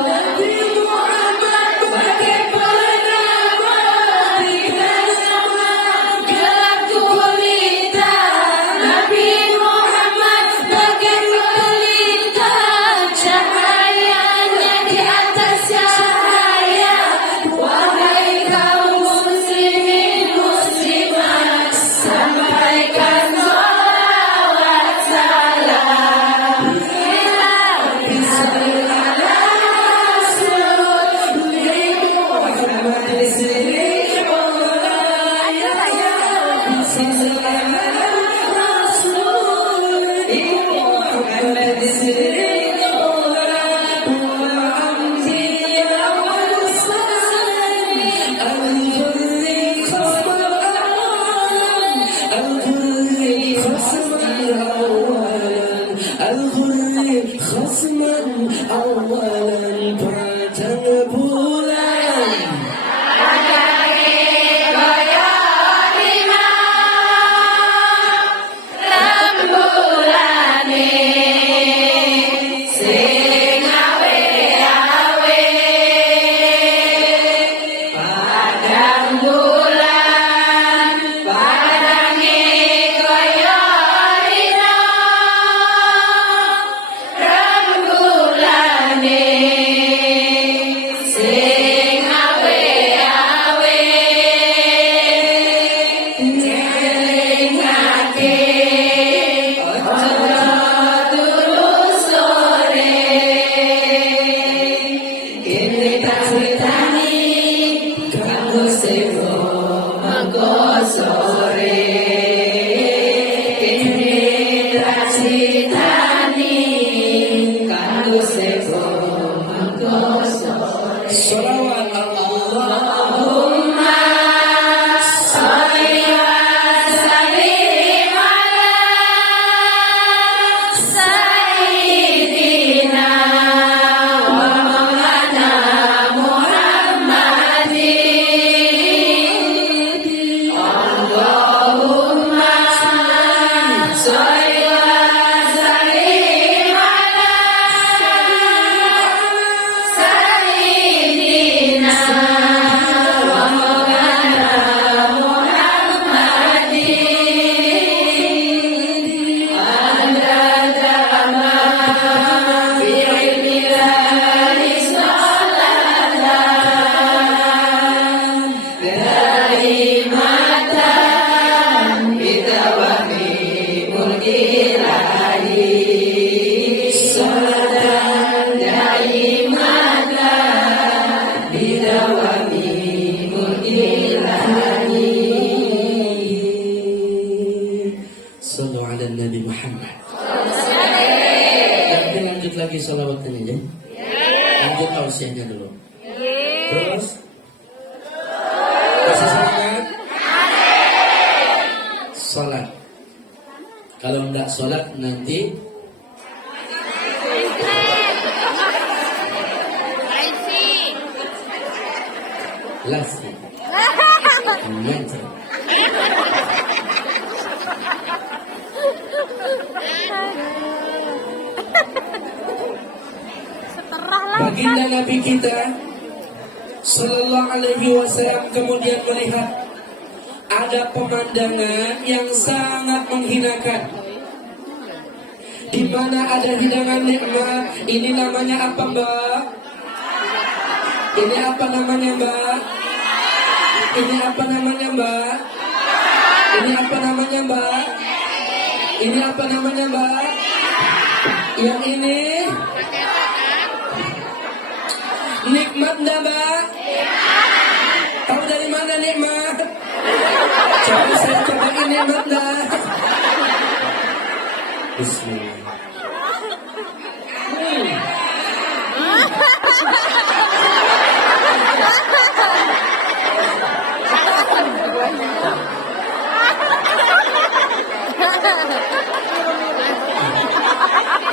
Nabi Muhammad bagai penama di dalam gelap gulita. Nabi Muhammad bagai pelita cahayanya di atas cahaya. Wahai kaum muslimin muslimat, sampaikan sholawat salam. Khasman awalan pada bulan. Salawat Allahumma salli wa sallim ala sayyidina wa maulana Muhammadin. Allahumma salli wa sallim ala sayyidina wa maulana Muhammadin. Adada ma fi ilmi ghari salalam daimatan bidawami mulkilahi. Salatan daimatan bidawami mulkilahi. Sallu ala Nabi Muhammad. Nanti lanjut lagi salawatnya ya. Lanjut tausiahnya dulu. Terus masih semangat? Salat. Kalau enggak sholat nanti lasi. Mencret. Seterah lah. Baginda Nabi kita Sallallahu Alaihi Wasallam kemudian melihat ada pemandangan yang sangat menghinakan. Di mana ada hidangan nikmat. Ini namanya apa, Mbak? Ini apa namanya, Mbak? Ini apa namanya, Mbak? Ini apa namanya, Mbak? Ini apa namanya, Mbak? Yang ini nikmat enggak, Mbak? Tahu dari mana nikmat? Coba saya cobain nikmat enggak? Bismillah.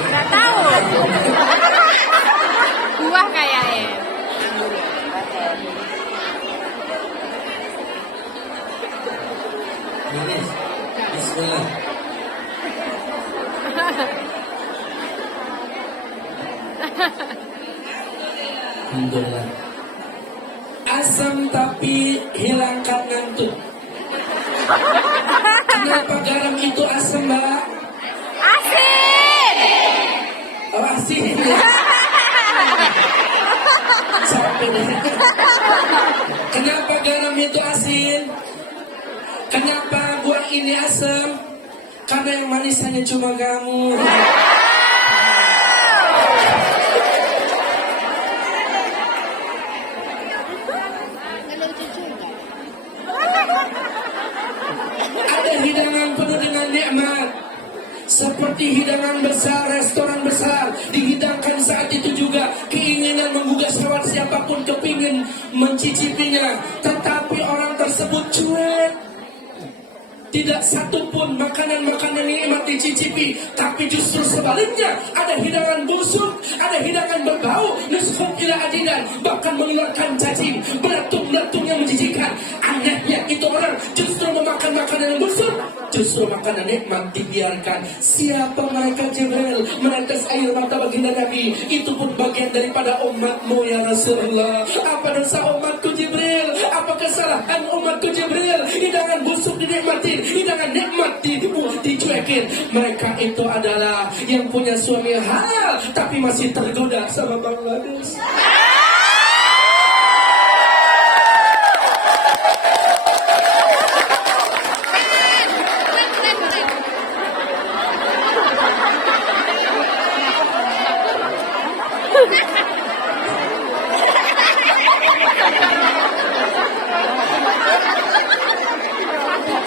Nggak tahu. Buah kayaknya. Manis. Bismillah. Alhamdulillah. Asam tapi hilangkan ngantuk. Kenapa garam itu asam, Mbak? Asin. Oh, asin. Capek deh. Kenapa garam itu asin? Kenapa buah ini asam? Karena yang manis hanya cuma kamu. Ada hidangan penuh dengan nikmat. Seperti hidangan besar, restoran besar dihidangkan saat itu juga. Keinginan menggugah syahwat siapapun kepingin mencicipinya. Tetapi orang tersebut cuek. Tidak satupun makanan-makanan nikmat dicicipi. Tapi justru sebaliknya, ada hidangan busuk, ada hidangan berbau, nuskhum ila adidan, bahkan mengeluarkan cacing, belatung-belatung yang menjijikan. Anehnya itu orang justru memakan makanan yang busuk, justru makanan nikmat dibiarkan. Siapa mereka? Jibril menetes air mata baginda Nabi. Itu pun bagian daripada umatmu ya Rasulullah. Apa dosa umatku Jibril? Apa kesalahan umatku Jibril? Hidangan busuk dinikmati, hidangan nikmat dicuekin. Mereka itu adalah yang punya suami halal tapi masih tergoda sama Bangladesh.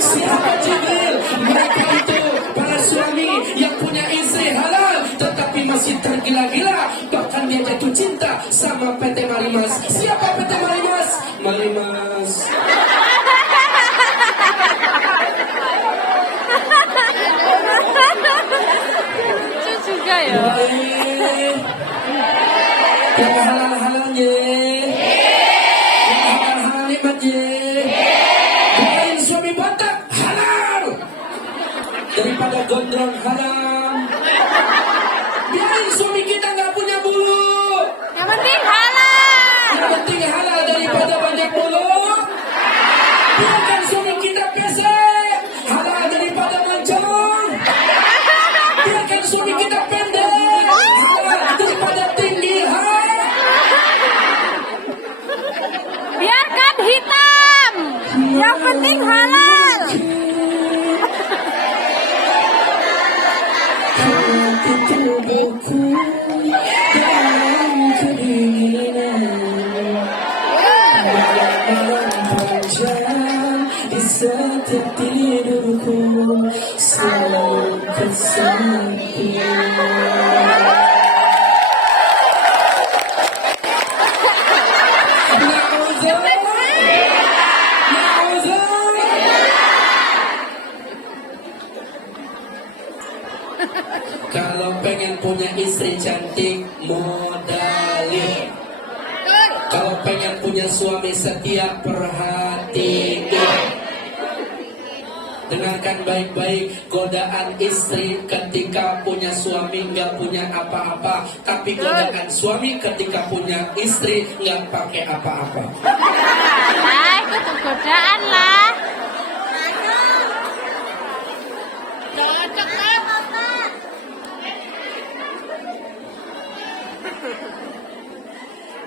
Siapa Jibril? Mereka itu para suami yang punya istri halal tetapi masih tergila-gila, bahkan dia jatuh cinta sama PT Marimas. Siapa PT Marimas? Marimas. Lucu juga ya. Yang halal-halalnya, yang halal-halal nikmatnya. Doain suami Batak halal daripada gondrong haram. Biarin suami kita nggak punya bulu. Yang penting halal. Yang penting halal daripada banyak bulu. Biarkan suami kita pesek. Halal daripada mancung. Biarkan suami kita pendek. Halal daripada tinggi. Biarkan hitam. Yang penting halal. Hati tubuhku dalam kedinginan, malam panjang di setiap tidurku selalu kesepian. Kalau pengen punya istri cantik, modalin. Kalau pengen punya suami setia, perhatiin. Dengarkan baik-baik, godaan istri ketika punya suami nggak punya apa-apa, tapi godaan suami ketika punya istri nggak pakai apa-apa. Lah, itu tuh godaan lah.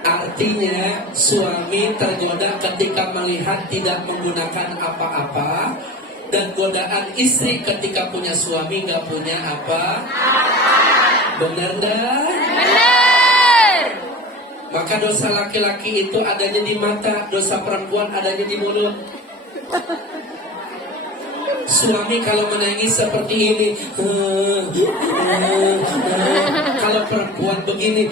Artinya suami tergoda ketika melihat tidak menggunakan apa-apa, dan godaan istri ketika punya suami nggak punya apa. Benar dah? Bener. Maka dosa laki-laki itu adanya di mata, dosa perempuan adanya di mulut. Suami kalau menangis seperti ini, kalau perempuan begini,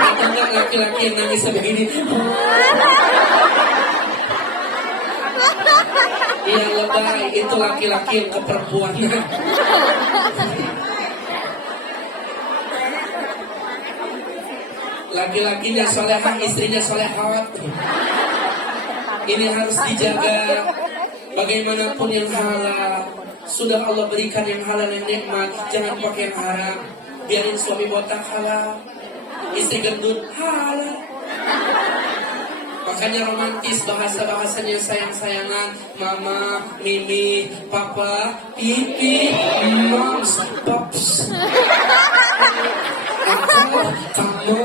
atau enggak laki-laki yang nangis begini, yang lebay itu laki-laki yang keperempuanan. Laki-lakinya solehah, istrinya solehat. Ini harus dijaga. Bagaimanapun yang halal, sudah Allah berikan yang halal yang nikmat, jangan pakai yang haram. Biarin suami botak halal, istri gendut halal. Makanya romantis bahasa-bahasanya sayang-sayangan, mama, mimi, papa, pipi, moms, pops. Aku, kamu,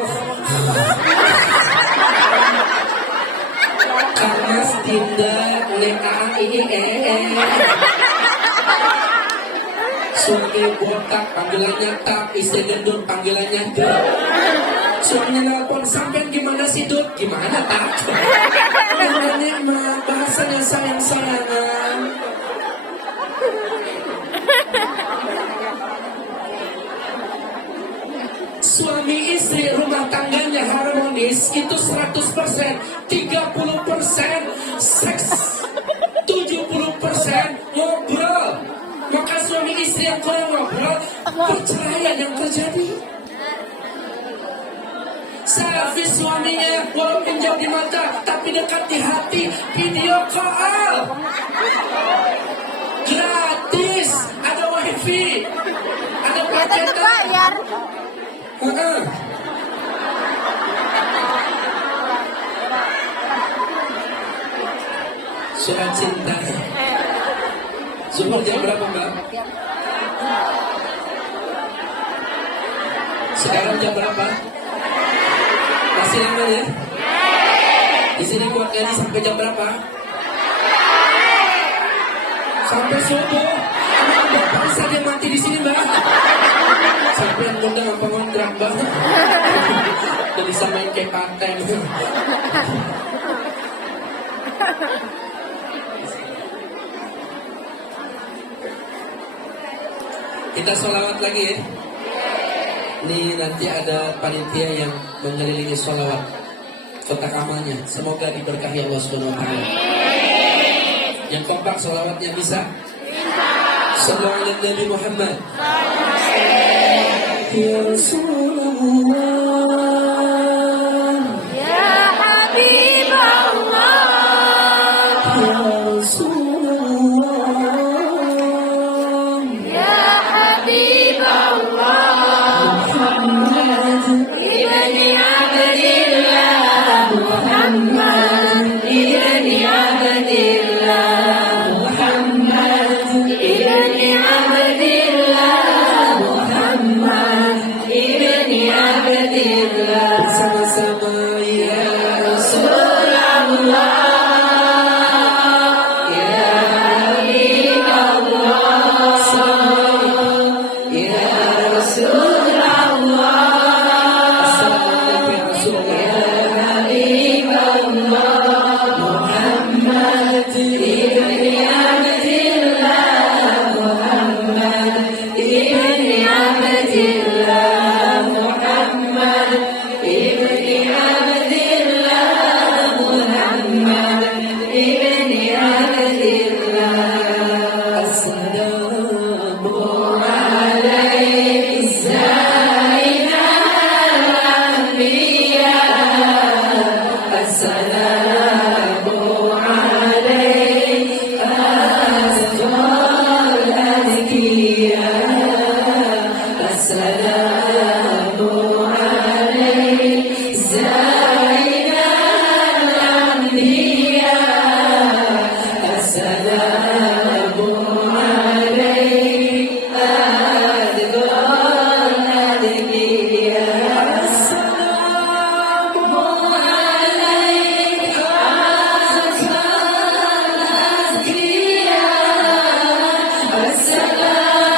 karena Dinda, Neka, suami botak panggilannya tak, istri gendut panggilannya dut. Suaminya nelpon, sampean gimana sih dut? Gimana tak? Gimana nikmat, bahasanya sayang-sayangan. Suami istri rumah tangganya harmonis itu 100%, 30% seks, 70% ngobrol. Maka suami istri yang kurang ngobrol, perceraian yang terjadi. Selfie suaminya walaupun jauh di mata tapi dekat di hati, video call gratis, ada wifi, ada paket bayar. Surat cinta. Zuhur jam berapa Mbak? Sekarang jam berapa? Masih lama ya? Di sini kuat ngaji sampai jam berapa? Sampai subuh. Bapak bisa dia mati di sini Mbak. Sampai yang ngundang apa ngontrak banget. Dan bisa main kayak paten. Kita sholawat lagi ya. Ini nanti ada panitia yang mengelilingi sholawat kotak amalnya. Semoga diberkahi Allah Subhanahu wa taala. Yang kompak sholawatnya bisa. Sallallahu alaihi Nabi Muhammad. Ya Rasulullah, Ya Habib Allah, Ya Rasulullah, Ya Habib Allah, Ibni Abdillah, Muhammad Ibni Abdillah, Muhammad Ibni Abdillah, Muhammad Ibni Abdillah. bersama-sama ya Rasulullah, Ya Habib Allah, Ya Rasulullah, Assalamualaikum warahmatullahi Ya Habib Allah, Muhammad Ibni Abdillah, Muhammad Ibni Abdillah, Muhammad Ibni Abdillah, Muhammad Ibni Abdillah. Assalamualaikum Salam alaika.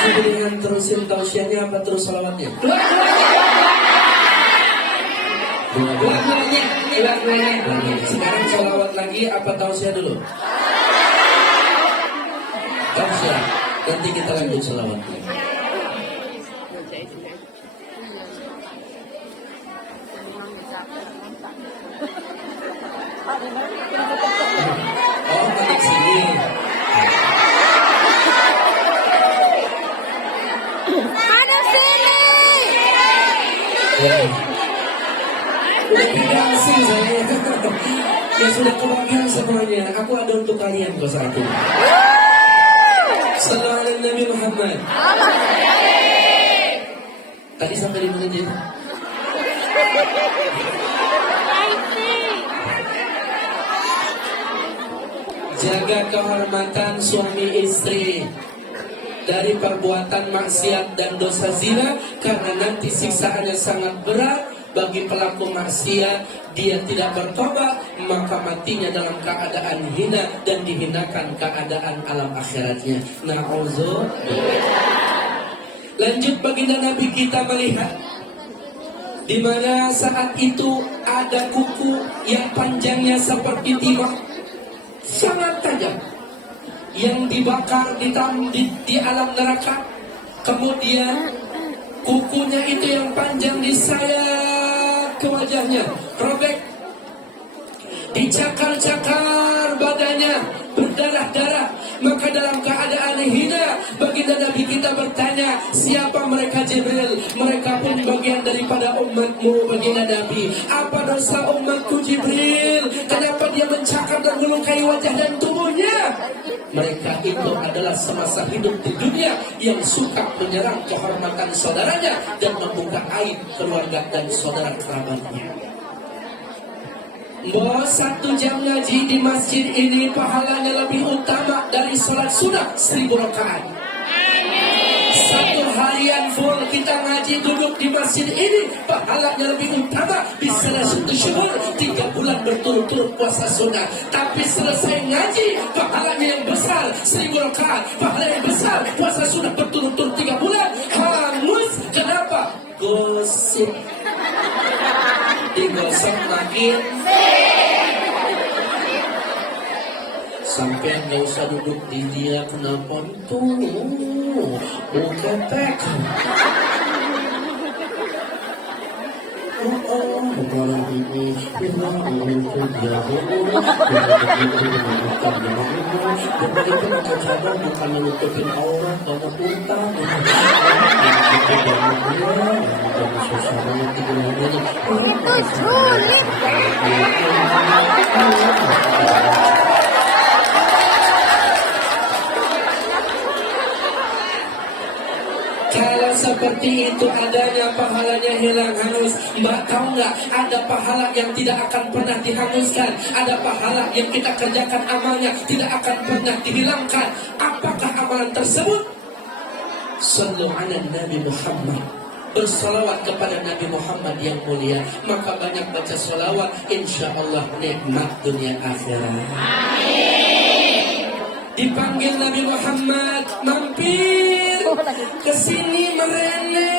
Dengan terusin tausiahnya apa terus salawatnya? Dua-duanya. Sekarang salawat lagi apa tausiah dulu? Tausiah. Nanti kita lanjut salawatnya. Oh, nanti sini. Ada sini. Ya. Tidak asing saya. Ya sudah kebagian semuanya. Aku ada untuk kalian kok saat ini. Sallallahu alaihi Nabi Muhammad. Tadi sampai di mana dia? Jaga kehormatan suami istri dari perbuatan maksiat dan dosa zina, karena nanti siksaannya sangat berat bagi pelaku maksiat. Dia tidak bertobat, maka matinya dalam keadaan hina dan dihinakan keadaan alam akhiratnya. Na'udzubillah. Lanjut baginda Nabi kita melihat di mana saat itu ada kuku yang panjangnya seperti timah, sangat tajam, yang dibakar di alam neraka. Kemudian kukunya itu yang panjang disayat ke wajahnya, robek, dicakar-cakar badannya, berdarah-darah. Maka dalam keadaan hina, baginda Nabi kita bertanya, siapa mereka Jibril? Mereka pun bagian daripada umatmu, baginda Nabi. Apa dosa umatku Jibril? Kenapa dia mencakar dan melukai wajah dan tubuhnya? Mereka itu adalah semasa hidup di dunia yang suka menyerang kehormatan saudaranya dan membuka aib keluarga dan saudara kerabatnya. Bahwa 1 jam ngaji di masjid ini pahalanya lebih utama dari sholat sunnah 1000 rakaat. 1 harian full kita ngaji duduk di masjid ini pahalanya lebih utama bisa 1 syukur 3 bulan berturut-turut puasa sunnah. Tapi selesai ngaji pahalanya yang besar 1000 rakaat, pahala yang besar puasa sunnah berturut-turut 3 bulan hangus. Kenapa? Gosip. Digosok makin sampai nggak usah duduk di dia. Kenapa itu? Bukan tek. Orang ini untuk jago, begitu maka cadar bukan menutupin aurat karena utang. Itu sulit. Kalau seperti itu adanya pahalanya hilang hangus. Mbak tahu nggak? Ada pahala yang tidak akan pernah dihanguskan. Ada pahala yang kita kerjakan amalnya tidak akan pernah dihilangkan. Apakah amalan tersebut? Sallu ala Nabi Muhammad. Bersalawat kepada Nabi Muhammad yang mulia. Maka banyak baca salawat, insya Allah nikmat dunia akhirat. Dipanggil Nabi Muhammad, mampir kesini merene.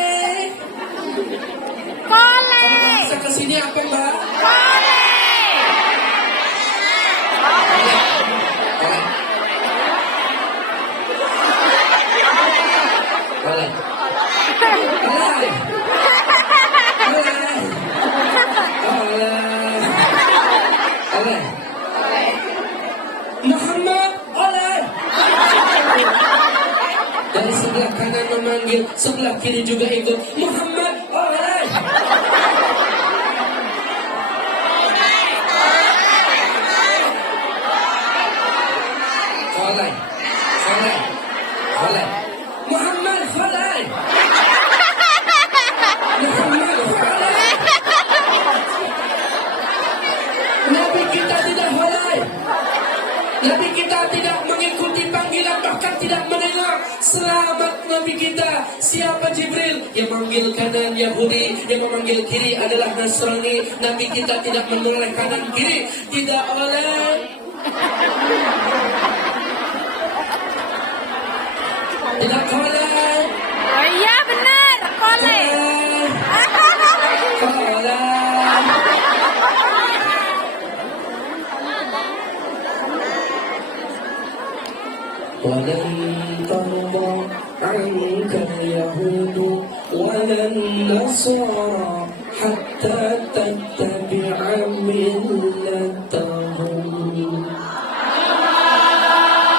Kole. Bisa kesini apa Mbak? Kole. Boleh. Muhammad, oleh. Dari sebelah kanan memanggil, sebelah kiri juga ikut. Muhammad, oleh. Oleh. Oleh. Oleh. Muhammad, oleh. Muhammad, oleh. Nabi kita tidak oleh. Nabi kita tidak mengikuti panggilan, bahkan tidak mendengar. Selamat Nabi kita. Siapa Jibril? Yang memanggil kanan Yahudi, yang memanggil kiri adalah Nasrani. Nabi kita tidak menoleh kanan kiri. Tidak oleh. Tidak oleh. عنك اليهود ولا النصارى حتى تتبع ملتهم.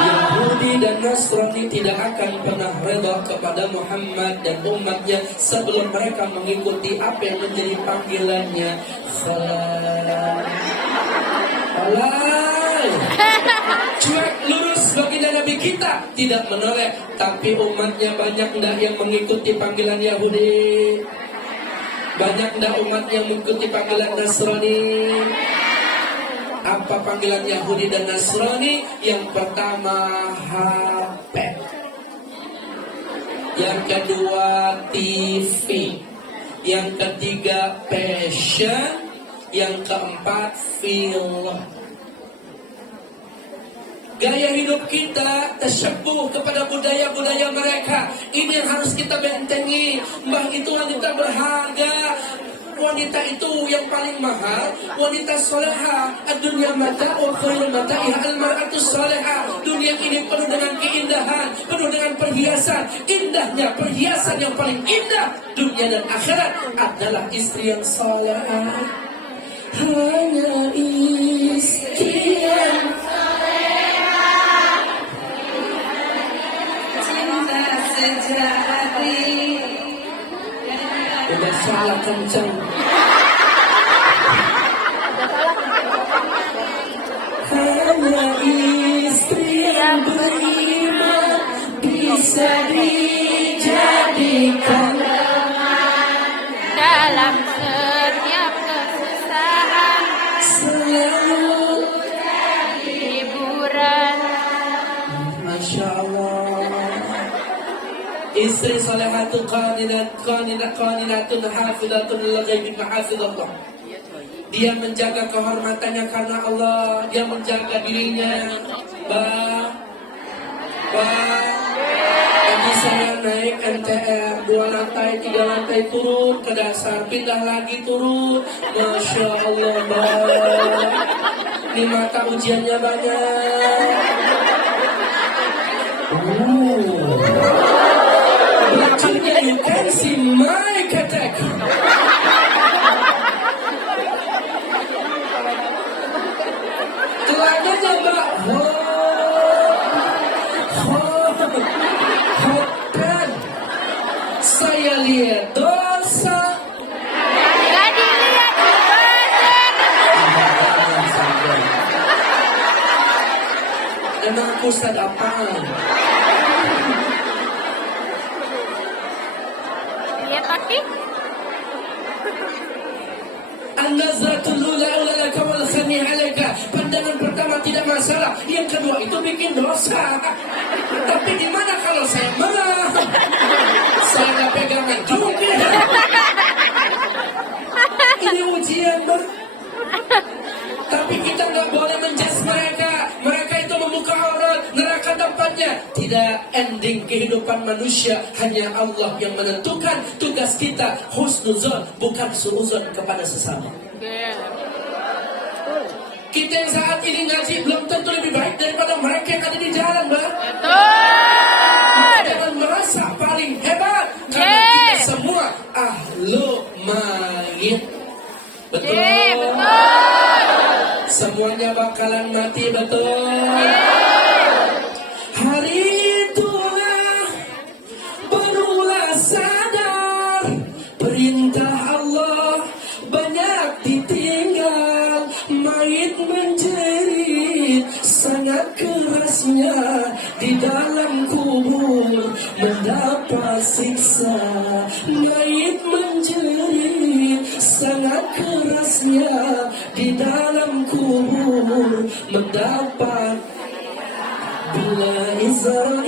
Yahudi dan Nasrani tidak akan pernah reda kepada Muhammad dan umatnya sebelum mereka mengikuti apa yang menjadi panggilannya. Halal, cuek lurus baginda Nabi kita tidak menoleh, tapi umatnya banyak ndak yang mengikuti panggilan Yahudi, banyak ndak umat yang mengikuti panggilan Nasrani. Apa panggilan Yahudi dan Nasrani? Yang pertama HP, yang kedua TV, yang ketiga fashion, yang keempat film. Gaya hidup kita tersebut kepada budaya-budaya mereka. Ini yang harus kita bentengi. Mbah itu wanita berharga. Wanita itu yang paling mahal, wanita soleha. Dunia mata, khairul mata, al-mar'atu soleha. Dunia ini penuh dengan keindahan, penuh dengan perhiasan. Indahnya perhiasan yang paling indah dunia dan akhirat adalah istri yang soleha. Hanya istri yang Cinta sejati. udah salah kencang. Hanya istri yang beriman bisa dijadikan Dalam setiap kesusahan selalu. hiburan. Masya Allah. Istri salihatu qaninatun hafidatun lil-ghaibi mahafizallah. Dia menjaga kehormatannya karena Allah. Dia menjaga dirinya. Tadi saya naik MTR 2 lantai, 3 lantai turun ke dasar, pindah lagi turun. Masya Allah, ini mata ujiannya banyak. Lucunya you can see my attack. Telanjangnya mbak, hotel. Saya lihat dosa. Gak dilihat Emang aku ustad apaan? lihat lagi. An-nazratul ula laka wal khani alaika. Pandangan pertama tidak masalah, yang kedua itu bikin dosa. Tapi gimana kalau saya marah? Saya nggak pegangan juga. Ini ujian, Bang. Tapi kita nggak boleh menjudge mereka. Mereka itu membuka aurat, neraka tempatnya. Tidak, ending kehidupan manusia hanya Allah yang menentukan. Tugas kita husnuzon, bukan suuzon kepada sesama. Kita yang saat ini ngaji belum tentu lebih baik daripada mereka yang ada di jalan, Mbak. Jangan merasa paling hebat, karena kita semua ahlu mayit. Betul. Semuanya bakalan mati, betul. Hari itulah barulah sadar perintah Allah banyak ditinggal, mayit menjerit sangat kerasnya di dalam kubur mendapat siksa. Mayit menjerit sangat kerasnya di dalam kubur mendapat bila Israel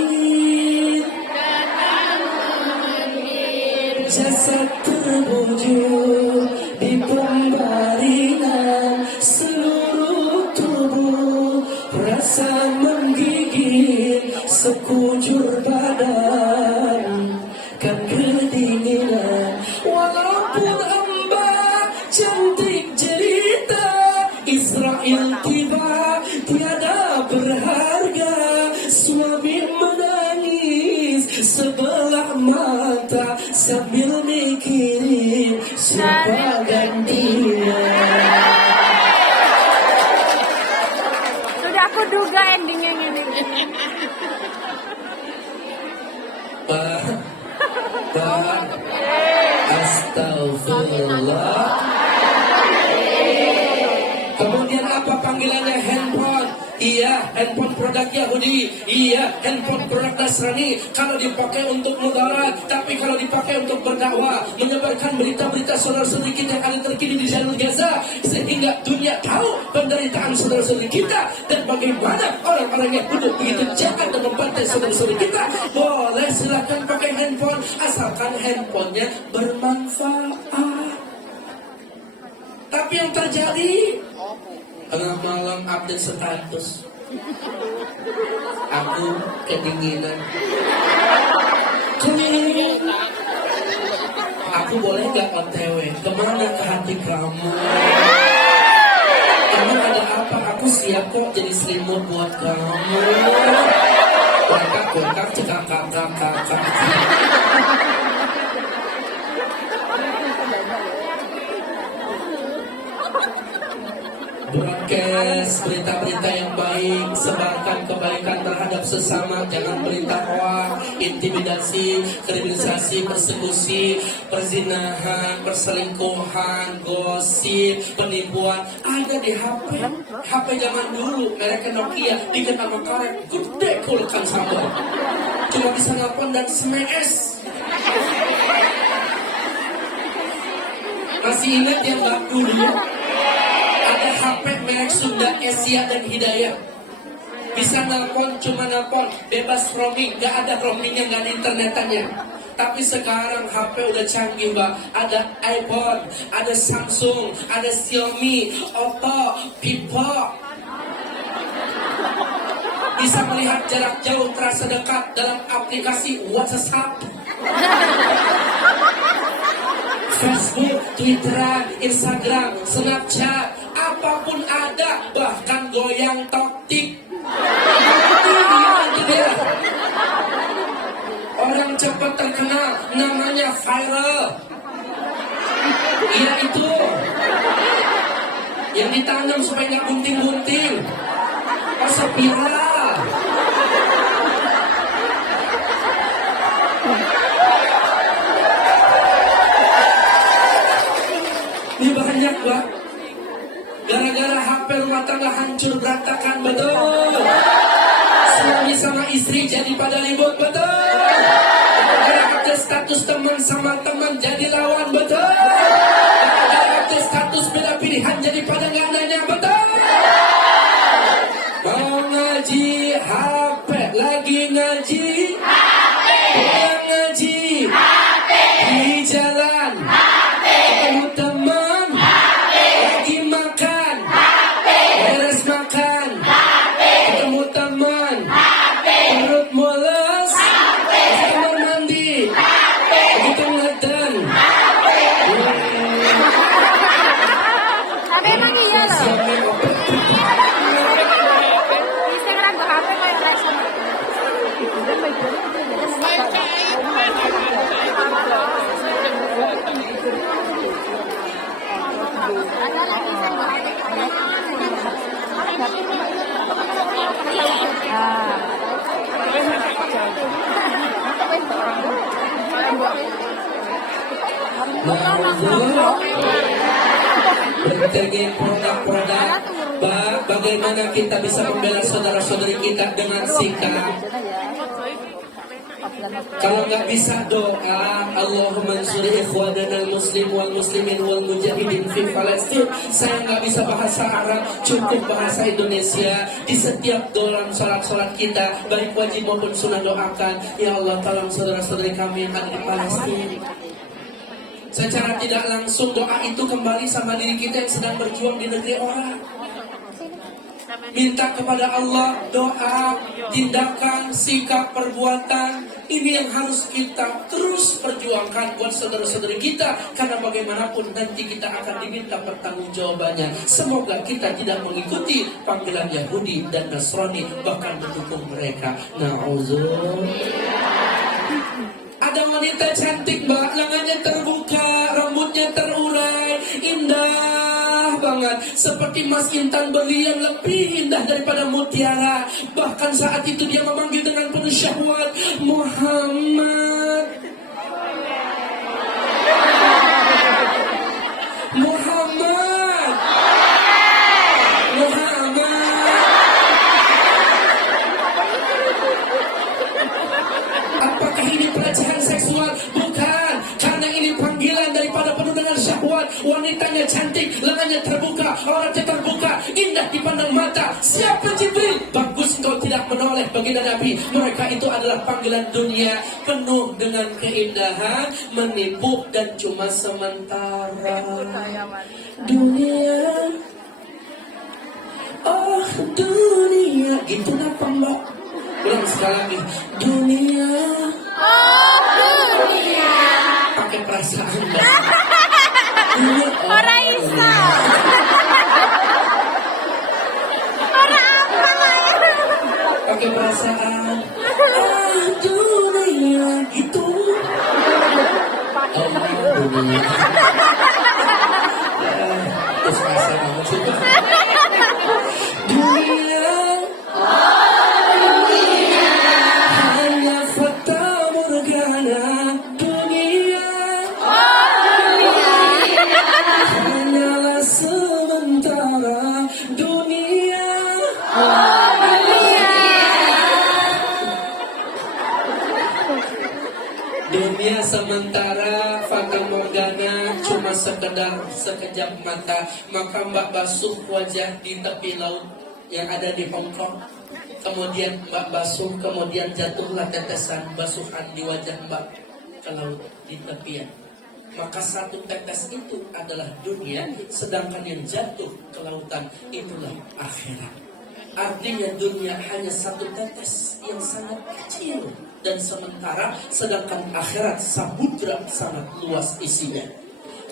jasad terbujur di pembaringan, seluruh tubuh rasa menggigit sekujur badan kan kedinginan. Walaupun hamba cantik jelita, Israel tiba tiada berharga. Suami menangis sebelah mata sambil mikirin siapa gantinya. Sudah aku duga endingnya gini. Astagfirullah. Kemudian apa panggilannya? Handphone. Iya, handphone produk Yahudi. Iya, handphone produk Nasrani. Kalau dipakai untuk mudarat, tapi kalau dipakai untuk berdakwah, menyebarkan berita-berita saudara-saudari kita yang ada terkini di jalur Gaza, sehingga dunia tahu penderitaan saudara-saudari kita dan bagaimana orang-orang yang duduk begitu jahat dan membantai saudara-saudari kita. Boleh silakan pakai handphone, asalkan handphonenya bermanfaat. Tapi yang terjadi tengah malam update status, aku kedinginan. Aku boleh gak OTW? Kemana ke hati kamu? Kamu ada apa? Aku siap kok jadi selimut buat kamu. Kuekak, cekak, kakak. Broadcast berita-berita yang baik, sebarkan kebaikan terhadap sesama, jangan berita hoax, intimidasi, kriminalisasi, persekusi, perzinahan, perselingkuhan, gosip, penipuan ada di HP. HP zaman dulu, merek Nokia, dikit sama karet, gede kulkan sambal. Cuma bisa nelfon dan SMS. Masih ingat yang baku dulu? Ada HP merek Sunda, Asia dan Hidayah. Bisa nelpon, cuma nelpon, bebas roaming, gak ada roamingnya, gak ada internetannya. Tapi sekarang HP udah canggih, Mbak. Ada iPhone, ada Samsung, ada Xiaomi, Oppo, Vivo. Bisa melihat jarak jauh terasa dekat dalam aplikasi WhatsApp, Facebook, Twitter, Instagram, Snapchat, apapun ada, bahkan goyang toktik. Orang cepat terkenal, namanya viral. Iya itu, yang ditanam supaya nggak bunting-bunting. Masa viral. Ini banyak, Pak. Gara-gara HP rumah tangga hancur berantakan, betul. Suami sama istri jadi pada ribut, betul. Gara-gara update status teman sama teman jadi lawan, betul. Gara-gara update status beda pilihan jadi pada nggak nanya, betul. Mau ngaji HP, lagi ngaji HP, pulang ngaji HP, di jalan HP, ketemu teman HP, lagi makan HP, beres makan HP, ketemu teman HP, perut mules HP, kamar mandi HP, begitu ngeden HP. Tapi emang iya loh. Instagram ke HP kayak respon. Ada lagi berbagai produk-produk. Bagaimana kita bisa membela saudara-saudari kita dengan sikap? Kalau nggak bisa doa, Allahumma ansuri ikhwanana al-muslim wal muslimin wal mujahidin fi Palestin. Saya nggak bisa bahasa Arab, cukup bahasa Indonesia. Di setiap dalam salat-salat kita, baik wajib maupun sunnah, doakan, ya Allah tolong saudara-saudari kami yang ada di Palestina. Secara tidak langsung doa itu kembali sama diri kita yang sedang berjuang di negeri orang. Minta kepada Allah doa, tindakan, sikap, perbuatan. Ini yang harus kita terus perjuangkan buat saudara-saudari kita. Karena bagaimanapun nanti kita akan diminta pertanggungjawabannya. Semoga kita tidak mengikuti panggilan Yahudi dan Nasrani, bahkan mendukung mereka. Na'udzubillah. wanita cantik mbak, lengannya terbuka, rambutnya terurai, indah banget. Seperti Mas Intan berlian, lebih indah daripada mutiara. Bahkan saat itu dia memanggil dengan penuh syahwat, Muhammad. Muhammad. Muhammad. Apakah ini pelecehan seksual? Bukan, karena ini panggilan daripada penuh dengan syahwat. Wanitanya cantik, lengannya terbuka, auratnya terbuka, indah dipandang mata. Siapa Jibril? Bagus engkau tidak menoleh baginda Nabi. Mereka itu adalah panggilan dunia, penuh dengan keindahan, menipu dan cuma sementara. Dunia, oh dunia, gitu kenapa mbak? Ulang sekali lagi, dunia, Oh, dunia. pakai perasaan mbak. Dunia, oh, Ora iso. Ora apa lah. pakai perasaan. Ah dunia, gitu. Oh dunia. Terus rasa banget sih. Dunia, hanya fata morgana. Dunia, hanyalah sementara. Dunia, dunia sementara, fata morgana, cuma sekedar sekejap mata. Maka mbak basuh wajah di tepi laut yang ada di Hong Kong. Kemudian mbak basuh, kemudian jatuhlah tetesan basuhan di wajah mbak ke laut di tepian. Maka satu tetes itu adalah dunia, sedangkan yang jatuh ke lautan itulah akhirat. Artinya dunia hanya satu tetes yang sangat kecil dan sementara, sedangkan akhirat samudra sangat luas isinya.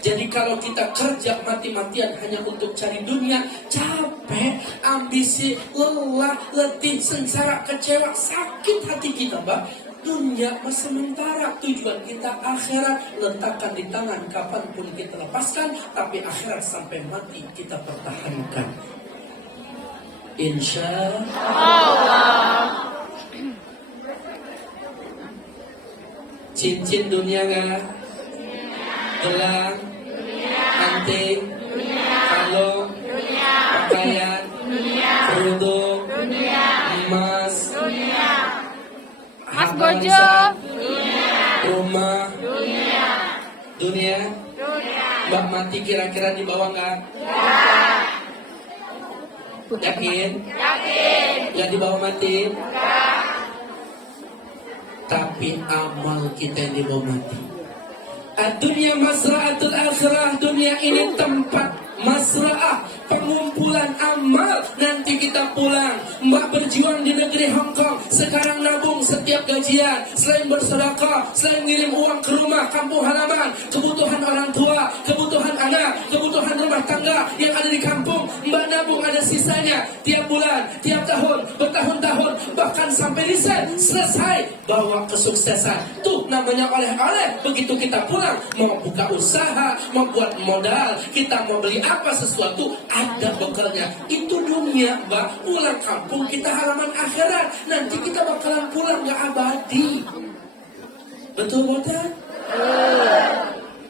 Jadi kalau kita kerja mati-matian hanya untuk cari dunia, capek, ambisi, lelah, letih, sengsara, kecewa, sakit hati kita, Mbak. Dunia masa sementara, tujuan kita akhirat. Letakkan di tangan kapanpun kita lepaskan, tapi akhirat sampai mati kita pertahankan. Insya Allah. Cincin dunia nggak? Gelang, anting, kalung, pakaian, kerudung, emas, Mas harta Gojo. warisan, rumah, dunia. Mbak mati kira-kira dibawa nggak? Yakin? Nggak dibawa mati? Tapi amal kita yang dibawa mati. Dunia mazra'atul akhirah. Dunia ini tempat mazra'ah, pengumpulan amal. Nanti kita pulang. Mbak berjuang di negeri Hong Kong, sekarang nabung setiap gajian. Selain bersedekah, selain ngirim uang ke rumah kampung halaman, kebutuhan orang tua, kebutuhan anak, kebutuhan rumah tangga yang ada di kampung, Mbak nabung ada sisanya. Tiap bulan, tiap tahun, bertahun-tahun, bahkan sampai riset selesai. Bawa kesuksesan. Tuh namanya oleh-oleh. Begitu kita pulang, mau buka usaha, mau buat modal, kita mau beli apa sesuatu, ada bekalnya. Itu dunia, Mbak. Pulang kampung kita halaman akhirat. Nanti kita bakalan pulang gak abadi. Betul bukan?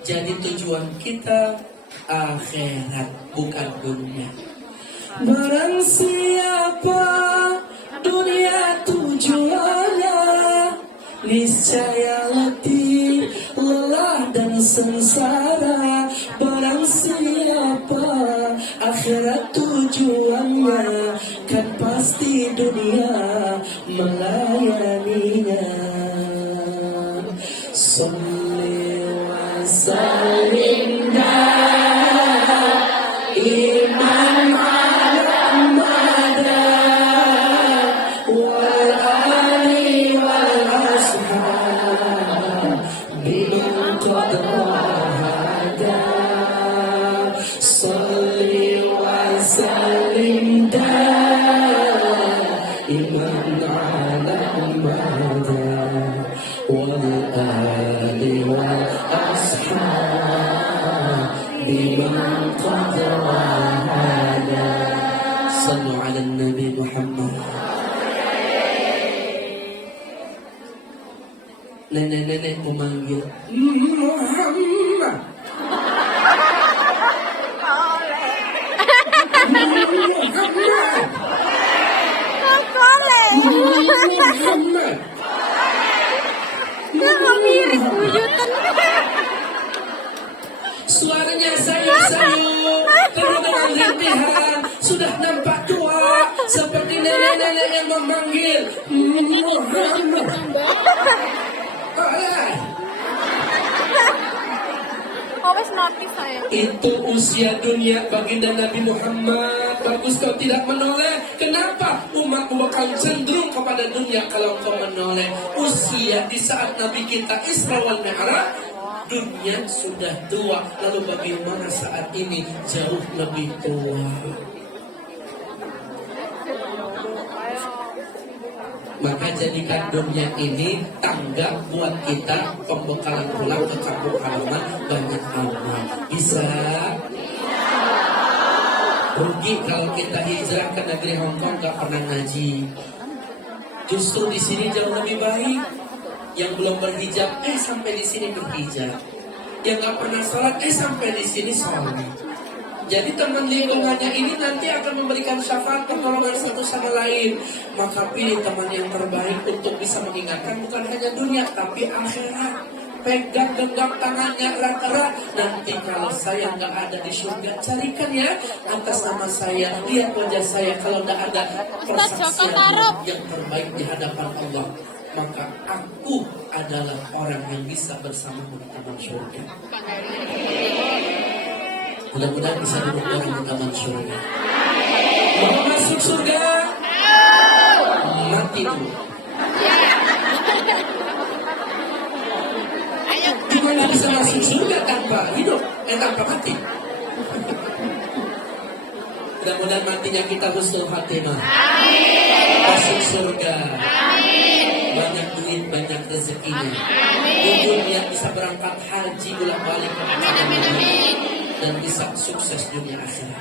Jadi tujuan kita akhirat, bukan dunia. Barang siapa dunia tujuannya, niscaya letih, lelah dan sengsara. Barang siapa akhirat tujuannya, kan pasti dunia melayaninya. Salli wa sallim iman ala mada wal ali wal ashab biman qad hada. Salli wa sallim iman ala mada wal الآل والأصحاب من قد وهدى صلوا على النبي محمد. Nenek-nenek memanggil Muhammad. Muhammad. Suaranya sayup-sayup penuh dengan rintihan, sudah nampak tua seperti nenek-nenek yang memanggil Muhammad. Always notice saya. Itu usia dunia baginda Nabi Muhammad. Bagus kau tidak menoleh. Kenapa? Umat bakal cenderung kepada dunia kalau kau menoleh. Usia di saat Nabi kita Isra wal Mi'raj, dunia sudah tua. Lalu bagaimana saat ini jauh lebih tua? Maka jadikan dunia ini tangga buat kita, pembekalan pulang ke kampung halaman, banyak amal. Bisa? Rugi kalau kita hijrah ke negeri Hong Kong gak pernah ngaji. Justru di sini jauh lebih baik. Yang belum berhijab, sampai di sini berhijab. Yang gak pernah sholat, sampai di sini sholat. Jadi teman lingkungannya ini nanti akan memberikan syafaat pertolongan satu sama lain. Maka pilih teman yang terbaik untuk bisa mengingatkan bukan hanya dunia tapi akhirat. Pegang genggam tangannya erat-erat. Nanti kalau saya nggak ada di surga, carikan ya atas nama saya, lihat wajah saya. Kalau nggak ada persaksian yang terbaik di hadapan Allah, maka aku adalah orang yang bisa bersama di taman surga. Mudah-mudahan bisa duduk bareng di taman surga. Mau masuk surga? Mati dulu. Gimana bisa masuk surga tanpa hidup? Tanpa mati. Mudah-mudahan matinya kita husnul khatimah. Masuk surga. Banyak duit, banyak rezekinya. Dunia bisa berangkat haji bolak-balik ke Madinah dan bisa sukses dunia akhirat.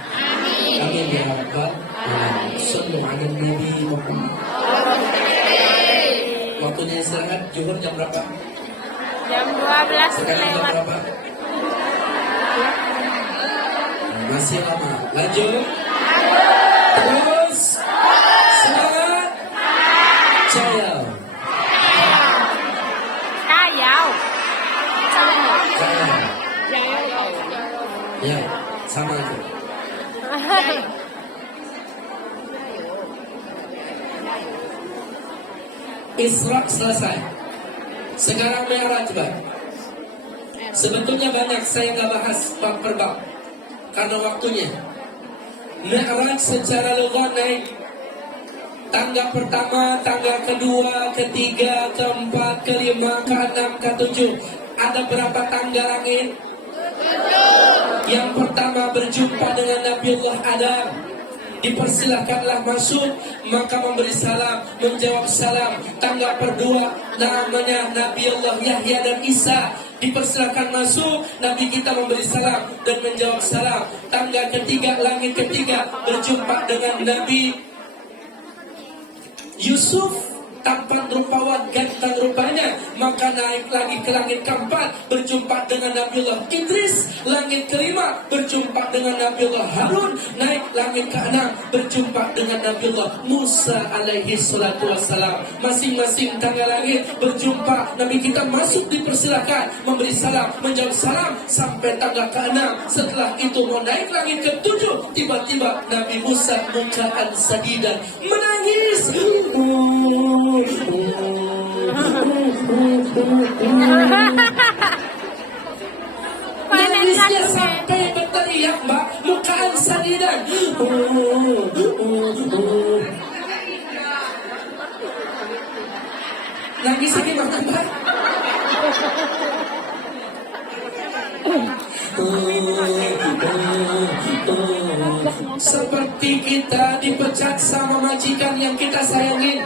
Amin ya rabbal alamin. Sallu ala nabi Muhammad. Waktunya istirahat zuhur jam berapa? Jam 12 Sekarang jam lewat. berapa? Masih lama. Lanjut. Terus. Semangat. Jaya. Ya, sama aja. Isra selesai. Sekarang Mi'raj coba. Sebetulnya banyak saya nggak bahas bab per bab karena waktunya. Mi'raj secara lughat naik. Tangga pertama, tangga kedua, ketiga, keempat, kelima, keenam, ketujuh. Ada berapa tangga langit? Yang pertama berjumpa dengan Nabiullah Adam. Dipersilahkanlah masuk, maka memberi salam, menjawab salam. Tangga kedua namanya Nabiullah Yahya dan Isa. Dipersilahkan masuk, Nabi kita memberi salam dan menjawab salam. Tangga ketiga, langit ketiga, berjumpa dengan Nabi Yusuf. Tampan rupawan, ganteng rupanya. Maka naik lagi ke langit keempat, berjumpa dengan Nabiullah Idris. Langit kelima, berjumpa dengan Nabiullah Harun. Naik langit keenam, berjumpa dengan Nabiullah Musa alaihi salatu wassalam. Masing-masing tangga langit berjumpa. Nabi kita masuk, dipersilakan memberi salam, menjawab salam sampai tangga keenam. Setelah itu mau naik langit ketujuh, tiba-tiba Nabi Musa mukaan sadidan, menangis. Nangisnya sampai berteriak, Mbak, mukaan sadidan. Nangisnya gimana, Mbak? Seperti kita dipecat sama majikan yang kita sayangin.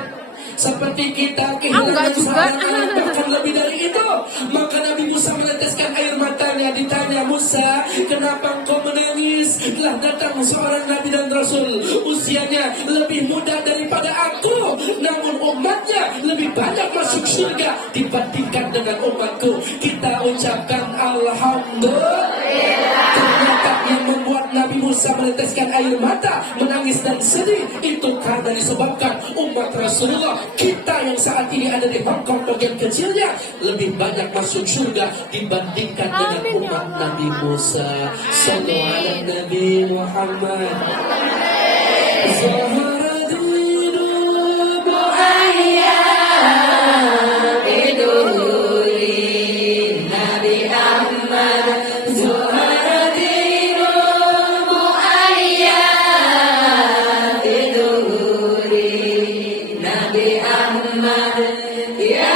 seperti kita Enggak kehilangan juga. seorang bahkan lebih dari itu. Maka Nabi Musa meneteskan air matanya. Ditanya, Musa, kenapa engkau menangis? Telah datang seorang Nabi dan Rasul, usianya lebih muda daripada aku, namun umatnya lebih banyak masuk surga dibandingkan dengan umatku. Kita ucapkan Alhamdulillah. Ternyata yang membuat Nabi Musa meneteskan air mata, menangis dan sedih, itu karena disebabkan umat Rasulullah, kita yang saat ini ada di Hongkong bagian kecilnya, lebih banyak masuk surga dibandingkan dengan Amin, ya umat Allah. Nabi Musa. Sallallahu alaihi Nabi Muhammad. Zahara dinu mu'ayya biduri Nabi Ahmad. Zahara dinu mu'ayya biduri Nabi Ahmad. Ya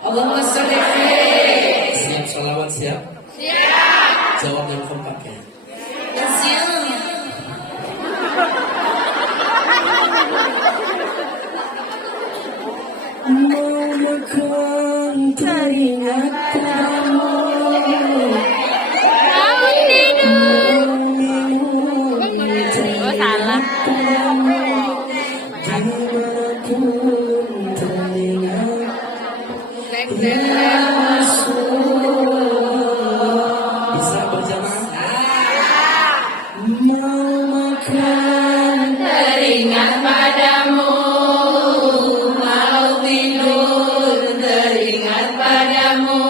Allahumma sholli alaihi. Siap salawat, siap? Siap. Jawab yang keempat ya. Mau makan teringat kamu, Mau tidur. minum Oh, salah. dimanapun teringat ya Rasulullah. Bisa berjamaah? Mau makan Teringat padamu, mau tidur teringat padamu,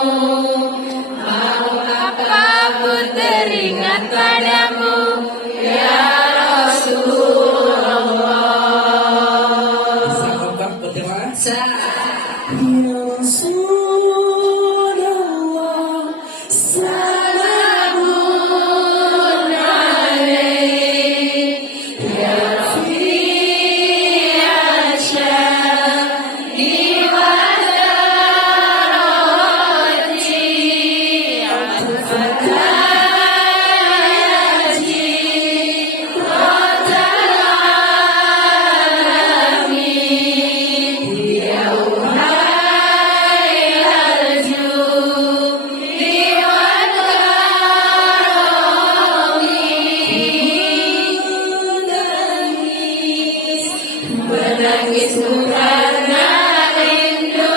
mau apapun teringat padamu, ya Rasulullah. bisa kompak berjamaah? Saat Ya Rasulullah, salamun alaih, ya Rafiq Asyadi wa darati, al-fatayati, rotal alamin, ya menangis karena rindu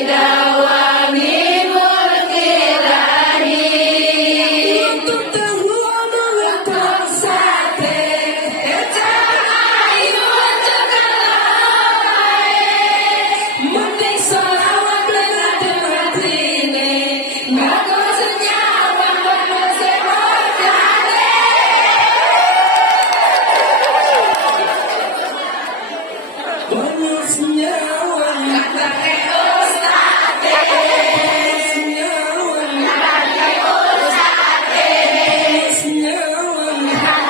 bidawami mulkilahi Untuk tahu mengenal sate ayu untuk kalai Mending salawat dengan matine ngaku senyawa bermesebotane banyak senyawa Kake ustate senyawa Kake ustate senyawa makan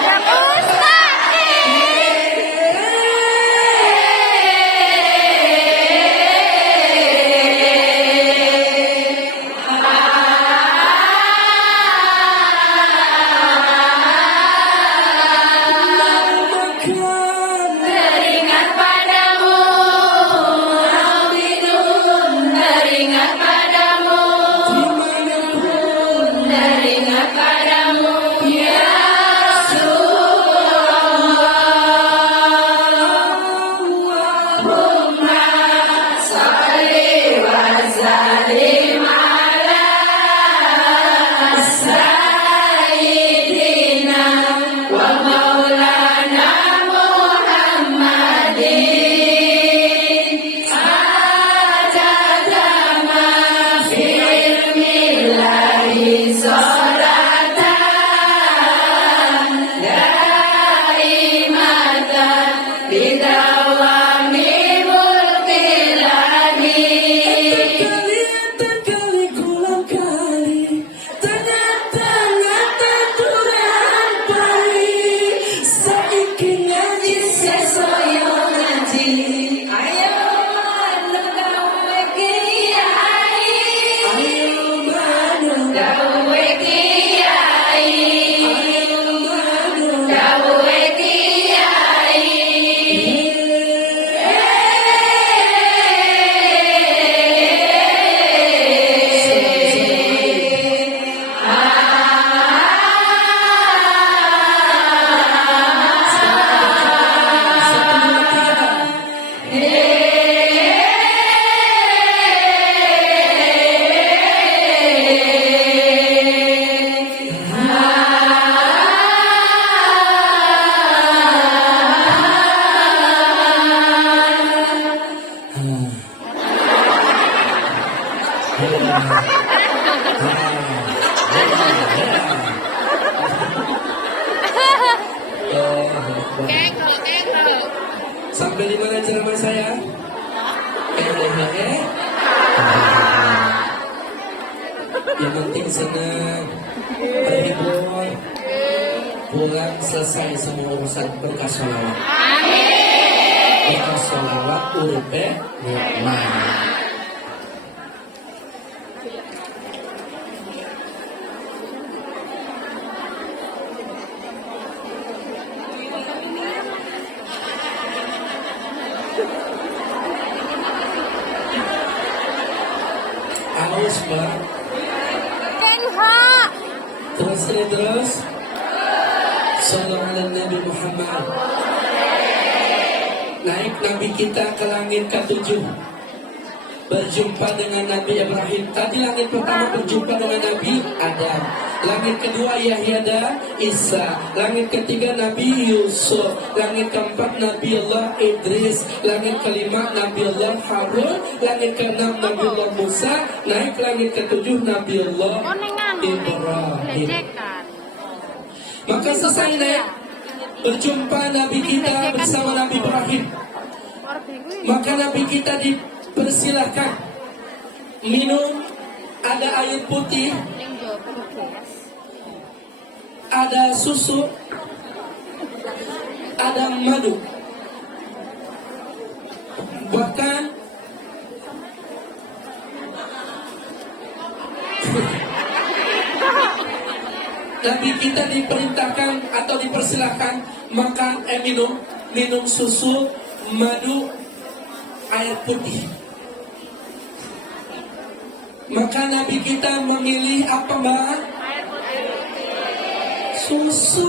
Teringat padamu Rabbidun Teringat padamu dimanapun Teringat padamu Ya Allahumma salli wa sallim ala Sayyidina wa maulana Muhammadin Adada ma fi ilmillahi salatan daimatan bidawami mulkilahi kali kulang kali tengah-tengah Tuhan pari saiki ngaji sesoyo ngaji ayo gawe kiai ayo manu gawe kiai ayo manu gawe kiai Sampai di mana ceramah saya? Yang penting senang, terhibur, pulang selesai semua urusan berkah sholawat. Berkah sholawat uripe nikmat. Aus mbak, Kenha. terus ini terus. Sallallahu alaihi Nabi Muhammad. Naik Nabi kita ke langit ke-7, berjumpa dengan Nabi Ibrahim. Tadi langit pertama berjumpa dengan Nabi Adam. Langit kedua Yahya dan Isa. Langit ketiga Nabi Yusuf. Langit keempat Nabi Allah Idris. Langit kelima Nabi Allah Harun. Langit keenam Nabi Allah Musa. Naik langit ketujuh Nabi Allah Ibrahim. Maka selesai naik, berjumpa Nabi kita bersama Nabi Ibrahim. Maka Nabi kita dipersilahkan minum. Ada air putih, ada susu, ada madu. Bahkan Nabi kita diperintahkan atau dipersilahkan makan minum susu, madu, air putih. Maka Nabi kita memilih apa mbak? Susu.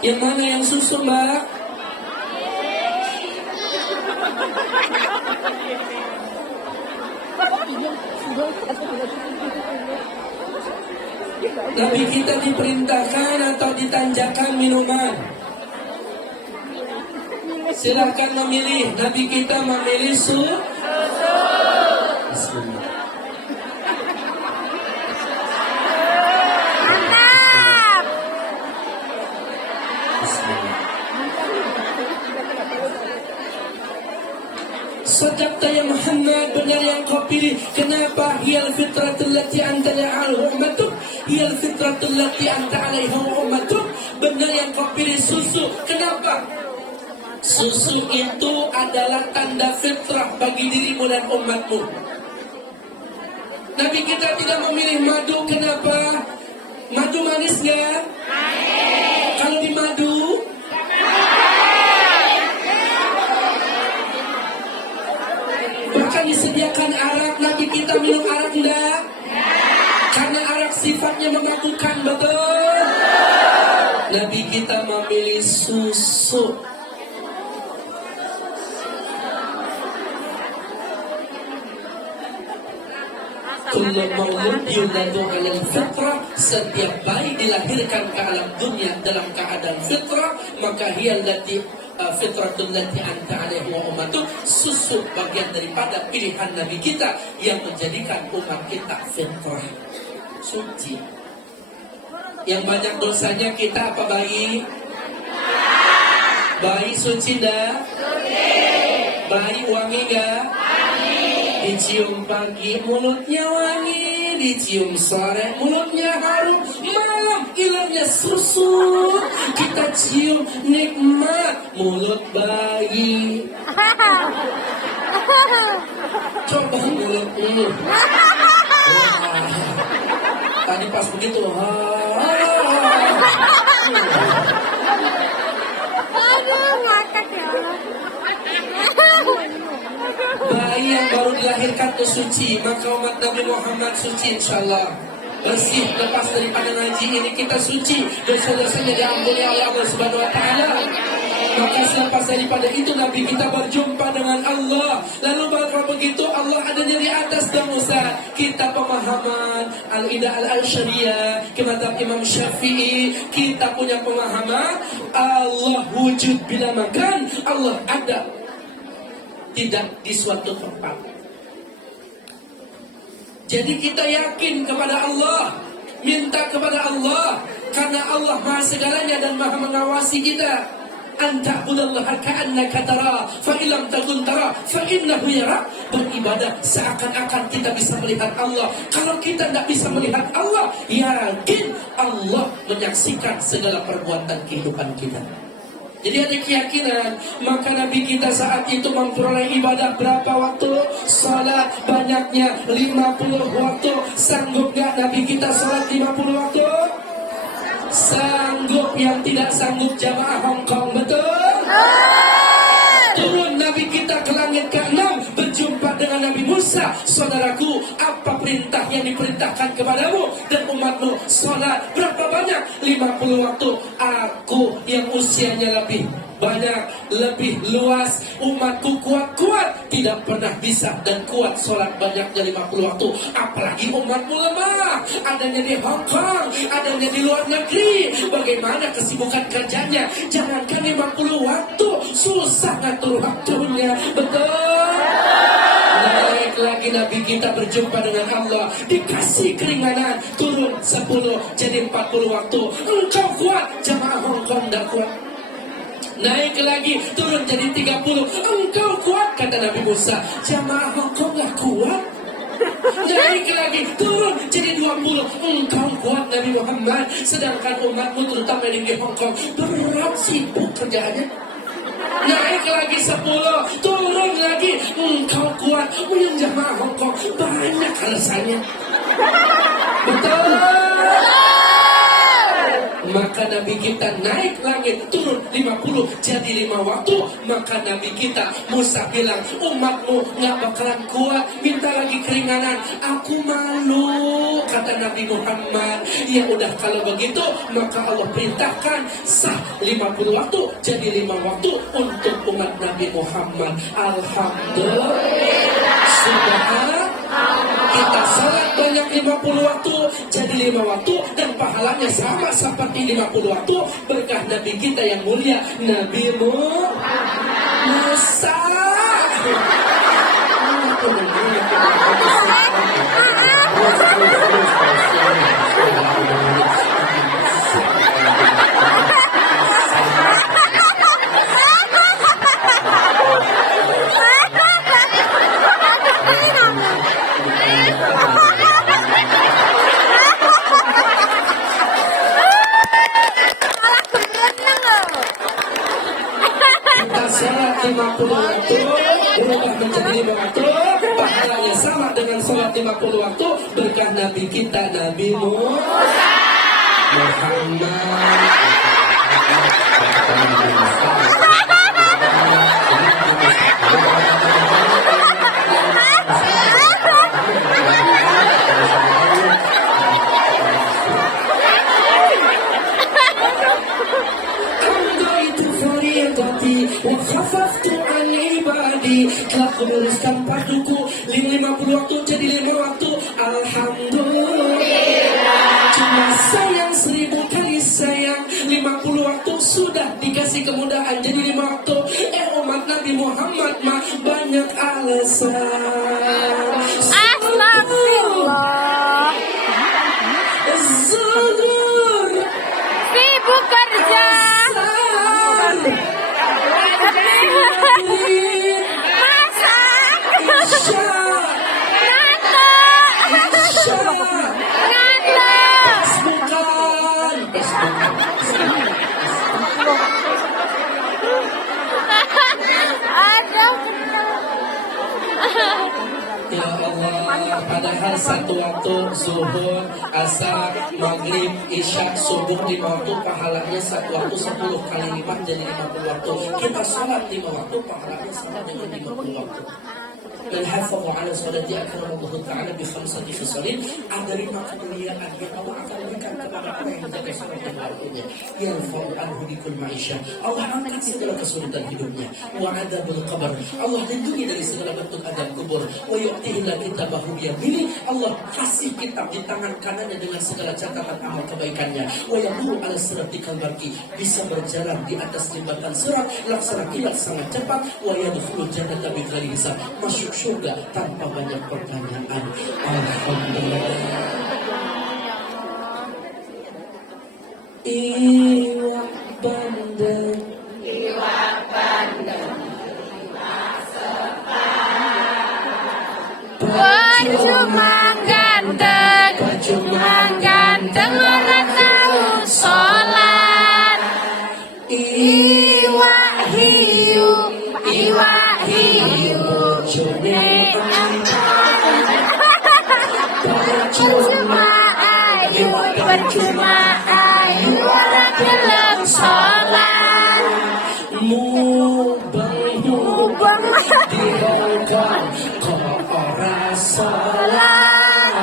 Yang mana yang susu mbak? Nabi kita diperintahkan atau ditanjakan minuman. Silahkan memilih. Nabi kita memilih susu. Bismillah. Mantap. Bismillah. Sadaqta ya Muhammad, benar yang kau pilih. Kenapa? Hiyal fitratul lati anta la'al ummatuk. Hiyal fitratul lati anta alaiha ummatuk. Benar yang kau pilih susu. Kenapa? Susu itu adalah tanda fitrah bagi dirimu dan umatmu. Nabi kita tidak memilih madu. Kenapa? Madu manis nggak? Kalau di madu bahkan disediakan arak. Nabi kita minum arak enggak? Karena arak sifatnya memabukkan, betul? Nabi kita memilih susu. Kullu maulud yuladu 'alal fitrah, setiap bayi dilahirkan ke alam dunia dalam keadaan fitrah, maka hiya allati fitratul lati anta 'alaiha wa ummatuh. Susu bagian daripada pilihan Nabi kita yang menjadikan umat kita fitrah, suci. Yang banyak dosanya kita apa bayi? Bayi suci dah? Bayi wangi enggak? Dicium pagi mulutnya wangi, dicium sore mulutnya harum, malam ilangnya susu. Kita cium nikmat mulut bayi. Coba mulut ini. Tadi pas begitu, Aduh, ngakak ya Allah. bayi yang baru dilahirkan itu suci, maka umat Nabi Muhammad suci insyaallah. Bersih, lepas daripada ngaji ini kita suci, dosa-dosanya diampuni oleh Allah Subhanahu wa taala. Maka selepas daripada itu Nabi kita berjumpa dengan Allah. Lalu kalau begitu Allah adanya di atas dan Musa. Kita pemahaman Al-Idah Al-Syariah, kitab Imam Syafi'i, kita punya pemahaman Allah wujud bila makan, Allah ada tidak di suatu tempat. Jadi kita yakin kepada Allah, minta kepada Allah, karena Allah Maha segalanya dan Maha mengawasi kita. Anta budallaha ka'annaka tara, fa illam takun tara, fa innahu yara. Beribadah seakan-akan kita bisa melihat Allah. Kalau kita tidak bisa melihat Allah, yakin Allah menyaksikan segala perbuatan kehidupan kita. Jadi ada keyakinan. Maka Nabi kita saat itu memperoleh ibadah berapa waktu? Salat banyaknya 50 waktu. Sanggup gak Nabi kita salat 50 waktu? Sanggup. Yang tidak sanggup jamaah Hongkong, betul? Turun Nabi kita ke langit ke-6, berjumpa dengan Nabi Musa. Saudaraku, apa perintah yang diperintahkan kepadamu dan umatmu? Salat berapa banyak? 50 waktu. Aku yang usianya lebih banyak, lebih luas, umatku kuat-kuat, tidak pernah bisa dan kuat sholat banyaknya 50 waktu. Apalagi umatmu lemah, adanya di Hong Kong, adanya di luar negeri. Bagaimana kesibukan kerjanya? Jangankan 50 waktu, susah ngatur waktunya, betul? Naik lagi Nabi kita berjumpa dengan Allah, dikasih keringanan, turun 10 jadi 40 waktu. Engkau kuat, jamaah Hong Kong tidak kuat. Naik lagi, turun jadi 30. Engkau kuat, kata Nabi Musa. Jamaah Hongkong gak kuat. Naik lagi, turun jadi 20. Engkau kuat, Nabi Muhammad. Sedangkan umatmu terutama di Hongkong berat, sibuk kerjaannya. Naik lagi 10, turun lagi. Engkau kuat, yang jamaah Hongkong banyak alasannya. Betul. Maka Nabi kita naik langit turun 50 jadi 5 waktu. Maka Nabi kita Musa bilang, umatmu gak bakalan kuat, minta lagi keringanan, aku malu. Kata Nabi Muhammad, ya udah kalau begitu maka Allah perintahkan sah 50 waktu jadi 5 waktu untuk umat Nabi Muhammad. Alhamdulillah. Sudah kita salat banyak 50 waktu jadi 5 waktu dan pahalanya sama seperti 50 waktu berkah Nabi kita yang mulia Nabi Musa. Kita salat 50 waktu berubah menjadi 5 waktu, pahalanya sama dengan salat 50 waktu berkah Nabi kita Nabi telah menuliskan padaku 50 waktu jadi 5 waktu. Alhamdulillah. Cuma sayang 1000 kali sayang 50 waktu sudah dikasih kemudahan jadi 5 waktu. Umat Nabi Muhammad mah banyak alasan. Astagfirullah. Zuhur Sibuk kerja. Ya Allah, padahal satu waktu zuhur, asar, maghrib, isya, subuh 5 waktu pahalanya satu waktu 10 kali lipat jadi 50 waktu. Kita sholat 5 waktu pahalanya sama dengan 50 waktu. Man hafadha ala salati akramallahu ta'ala bi khamsati khisalin. Ada 5 kemuliaan yang Allah akan berikan kepada orang yang menjaga salat dan waktunya. Yarfa'u anhu bikul ma'isya. Allah angkat segala kesulitan hidupnya. Wa adabul qabr. Allah lindungi dari segala bentuk adab kubur. Wa yu'tihillah kitabahu biyamini. Allah kasih kitab di tangan kanannya dengan segala catatan amal kebaikannya. Wa yamuru ala siratikal baqi. Bisa berjalan di atas jembatan sirat laksana kilat sangat cepat. Wa yadkhulul jannata bighairi hisab. Masuk surga tanpa banyak pertanyaan. Alhamdulillah. Iwak bandeng, Baju mangganteng, mangganteng orang tahu sholat. iwak Hiu, iwak hiu, jone percuma ayu, percuma ayu, orang gelem sholat. mubeng Mubeng. dihongkong kok ora salat.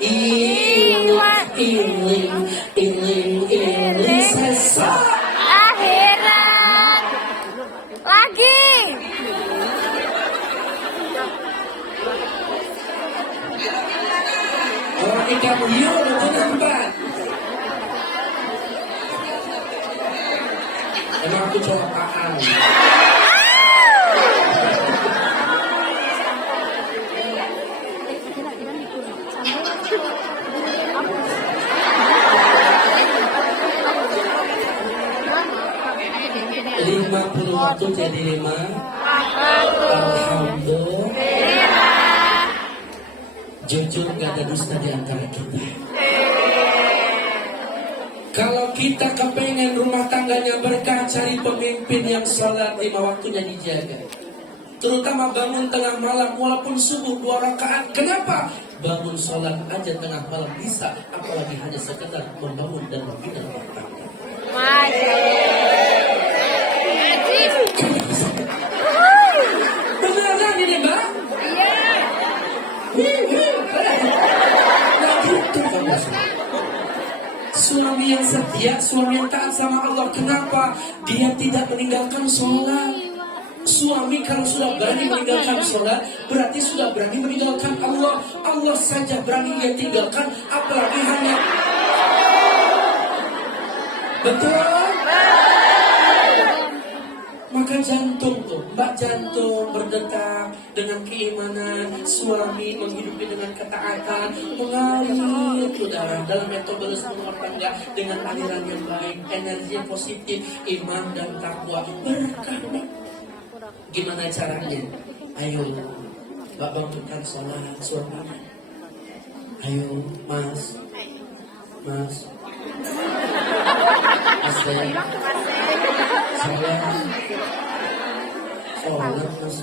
Iwak iling iling iling sesat. Akhirat lagi. Orang ikan hiu itu nampak. Emang aku colokaan. Lima puluh waktu jadi 5. Alhamdulillah. Jujur gak ada dusta di antara kita. Kalau kita kepengen rumah tangganya berkah, cari pemimpin yang sholat 5 waktunya dijaga. Terutama bangun tengah malam walaupun subuh 2 rakaat. Kenapa? Bangun sholat aja tengah malam bisa, apalagi hanya sekedar membangun dan membina rumah tangga. Masya Beneran ini Mbak? Nah gitu kamu. Suami yang setia, suami yang taat sama Allah. Kenapa? Dia tidak meninggalkan sholat. Suami kalau sudah berani meninggalkan sholat, berarti sudah berani meninggalkan Allah. Allah saja berani dia tinggalkan, apalagi hanya. Betul? Maka jantung tuh, Mbak, jantung berdetak dengan keimanan, suami menghidupi dengan ketaatan, mengalir ke darah dalam metabolisme rumah tangga dengan aliran yang baik, energi yang positif, iman dan takwa berkah. Gimana caranya? Ayo, Mbak bangunkan sholat suaminya. Ayo, Mas, saya sholat Mas.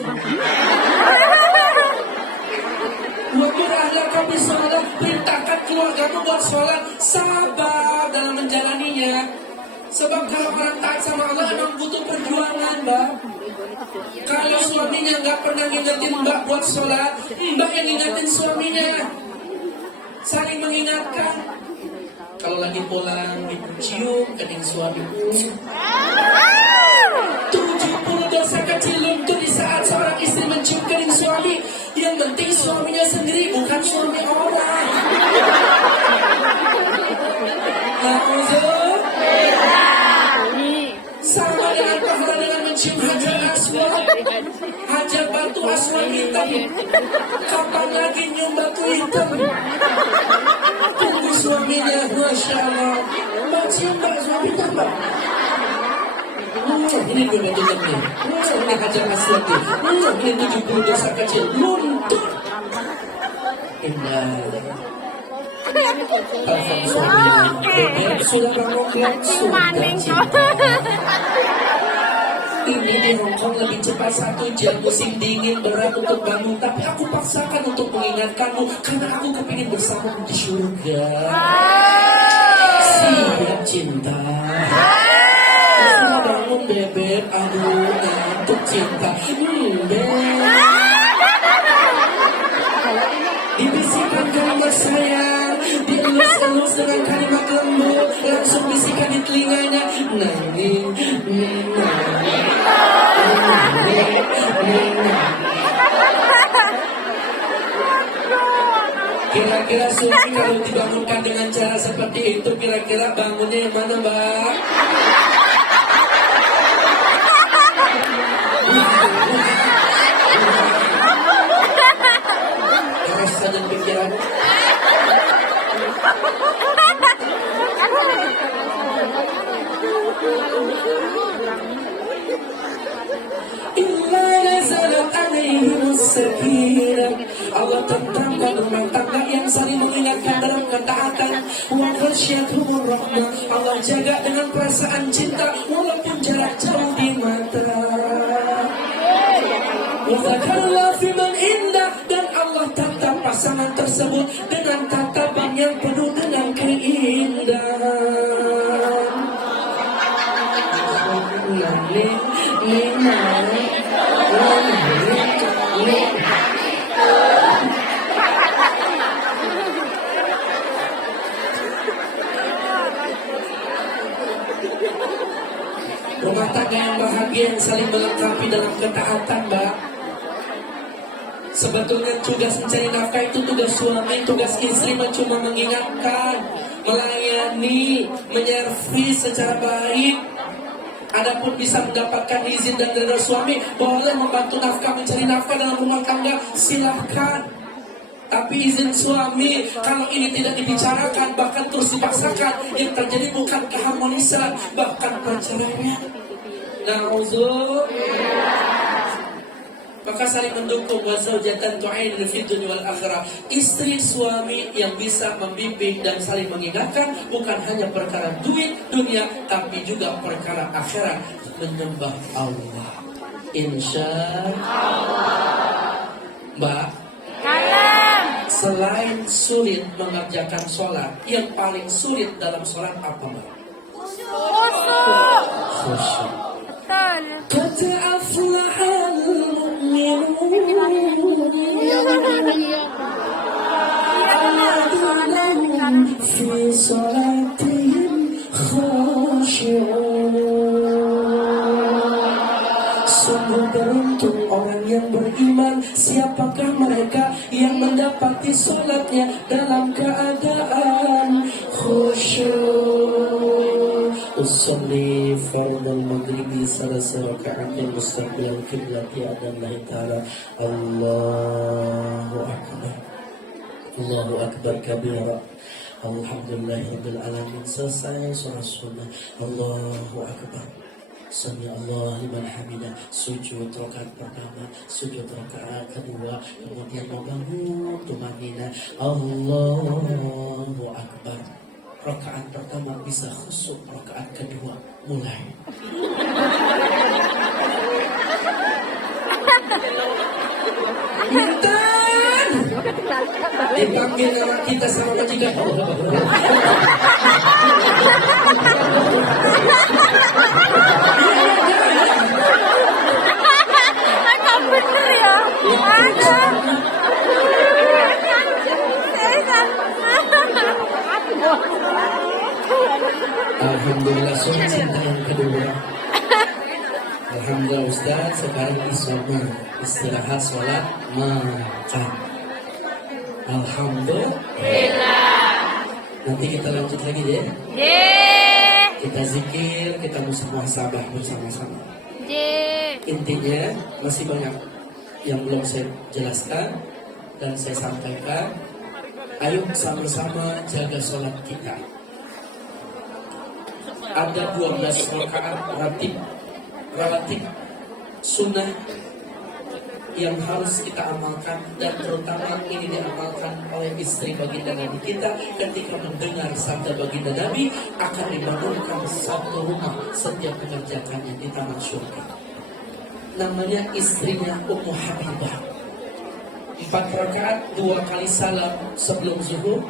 Waktu ada kami sholat, perintahkan keluargamu buat sholat. Sabar dalam menjalaninya. Sebab kalau orang taat sama Allah emang butuh perjuangan, Mbak. Kalau suaminya nggak pernah ngingetin Mbak buat sholat, Mbak yang ngingetin suaminya. Saling mengingatkan. Kalau lagi pulang, cium kening suami. 70 dosa kecil luntur di saat seorang istri mencium kening suami. Yang penting suaminya sendiri, bukan suami orang. Sama dengan pahala dengan mencium hajar aswad. Hajar batu aswad hitam. Kapan lagi nyium batu hitam? Tunggu suaminya, Masya Allah. Mbak cium Mbak suami tambah. Ini gue batu hitam nih. Ini hajar aswad nih. Ini 70 dosa kecil luntur. Indah. Telepon suaminya. Bebek sudah ngomong sudah cinta. Ini di Hongkong lebih cepat 1 jam, musim dingin berat untuk bangun, tapi aku paksakan untuk mengingatkanmu karena aku kepingin bersamamu di surga. Siap cinta. Sudah bangun bebek, aduh ngantuk cinta. Bebek. Dibisikkan kalimat sayang, dielus-elus dengan kalimat lembut, langsung bisikan di telinganya. Nanging. Kira-kira suami kalau dibangunkan dengan cara seperti itu, kira-kira bangunnya yang mana, Mbak? Rasa dan pikiran. Allah tentangkan rumah tangga yang saling mengingatkan dalam ketaatan. Wa khasyatumur rahmah. Allah jaga dengan perasaan cinta walaupun jarak jauh di mata. Wa zakarullah fiman indah, dan Allah tatap pasangan tersebut dengan tatapan yang penuh dengan keindahan. Rumah tangga yang bahagia yang saling melengkapi dalam ketaatan, Mbak. Sebetulnya tugas mencari nafkah itu tugas suami, tugas istri cuma mengingatkan, melayani, menyervis secara baik. Adapun bisa mendapatkan izin dan redha suami, boleh membantu nafkah, mencari nafkah dalam rumah tangga, silahkan. Tapi izin suami, kalau ini tidak dibicarakan, bahkan terus dipaksakan, yang terjadi bukan keharmonisan, bahkan perceraian. Na'udzubillah. Maka saling mendukung, wa zaujatan tu'inu fid dunya wal akhirah. Istri suami yang bisa membimbing dan saling mengingatkan, bukan hanya perkara duit dunia, tapi juga perkara akhirat, menyembah Allah. Insya Allah. Mbak, Kalem. selain sulit mengerjakan sholat, yang paling sulit dalam sholat apa, Mbak? Khusyuk. Khusyuk. Betul. Qad aflahal mu'minun alladhina fi sholatihim khashi'un. Sungguh beruntung orang yang beriman. Siapakah mereka yang mendapati sholatnya dalam keadaan khusyuk. Usalli fardal maghribi salasa raka'atin mustaqbilal qiblati adallahi ta'ala. Allahu akbar. Allahu akbar kabira. Alhamdulillahirabbil alamin. Selesai surah sunnah. Allahu akbar. Sami Allah liman hamidah. Sujud rakaat pertama, sujud rakaat kedua, kemudian membangun tumanina. Allahu akbar. Rakaat pertama bisa khusyuk, rakaat kedua mulai. Intan, dipanggil nama kita sama majikan. Agak bener ya. Ada. Alhamdulillah, surat cinta yang kedua. Alhamdulillah Ustaz, sekarang isoma, istirahat, sholat, makan. Alhamdulillah. Nanti kita lanjut lagi deh. Yeay. Kita zikir, kita muhasabah bersama-sama. Yeay. Intinya masih banyak yang belum saya jelaskan dan saya sampaikan. Ayo sama-sama jaga sholat kita. Ada 12 rakaat relatif sunnah yang harus kita amalkan, dan terutama ini diamalkan oleh istri baginda Nabi kita ketika mendengar sabda baginda Nabi akan dibangunkan satu rumah setiap mengerjakannya di taman surga. Namanya istrinya Ummu Habibah. 4 rakaat, 2 kali salam sebelum zuhur,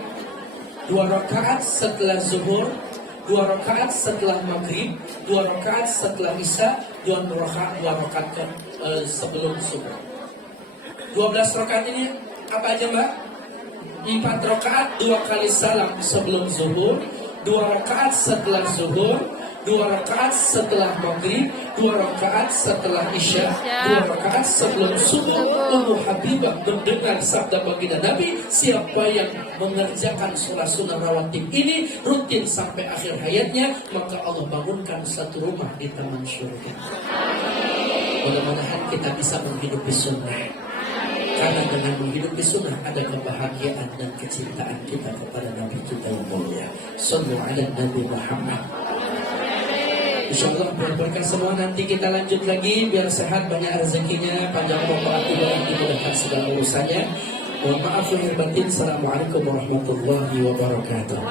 2 rakaat setelah zuhur, 2 rakaat setelah maghrib, 2 rakaat setelah isya, 2 rakaat sebelum subuh. 12 rakaat ini apa aja, Mbak? 4 rakaat, 2 kali salam sebelum zuhur, 2 rakaat setelah zuhur, 2 rakaat setelah maghrib, 2 rakaat setelah isya, 2 rakaat sebelum subuh. Ummu Habibah mendengar sabda baginda Nabi, siapa yang mengerjakan sholat sunnah rawatib ini rutin sampai akhir hayatnya, maka Allah bangunkan satu rumah di taman surga. Mudah-mudahan kita bisa menghidupi sunnah. Karena dengan menghidupi sunnah ada kebahagiaan dan kecintaan kita kepada Nabi kita yang mulia. Sallu ala Nabi Muhammad. InsyaAllah berberkah semua. Nanti kita lanjut lagi biar sehat, banyak rezekinya, panjang umur, dan dimudahkan segala urusannya. Mohon maaf lahir batin. Assalamualaikum warahmatullahi wabarakatuh.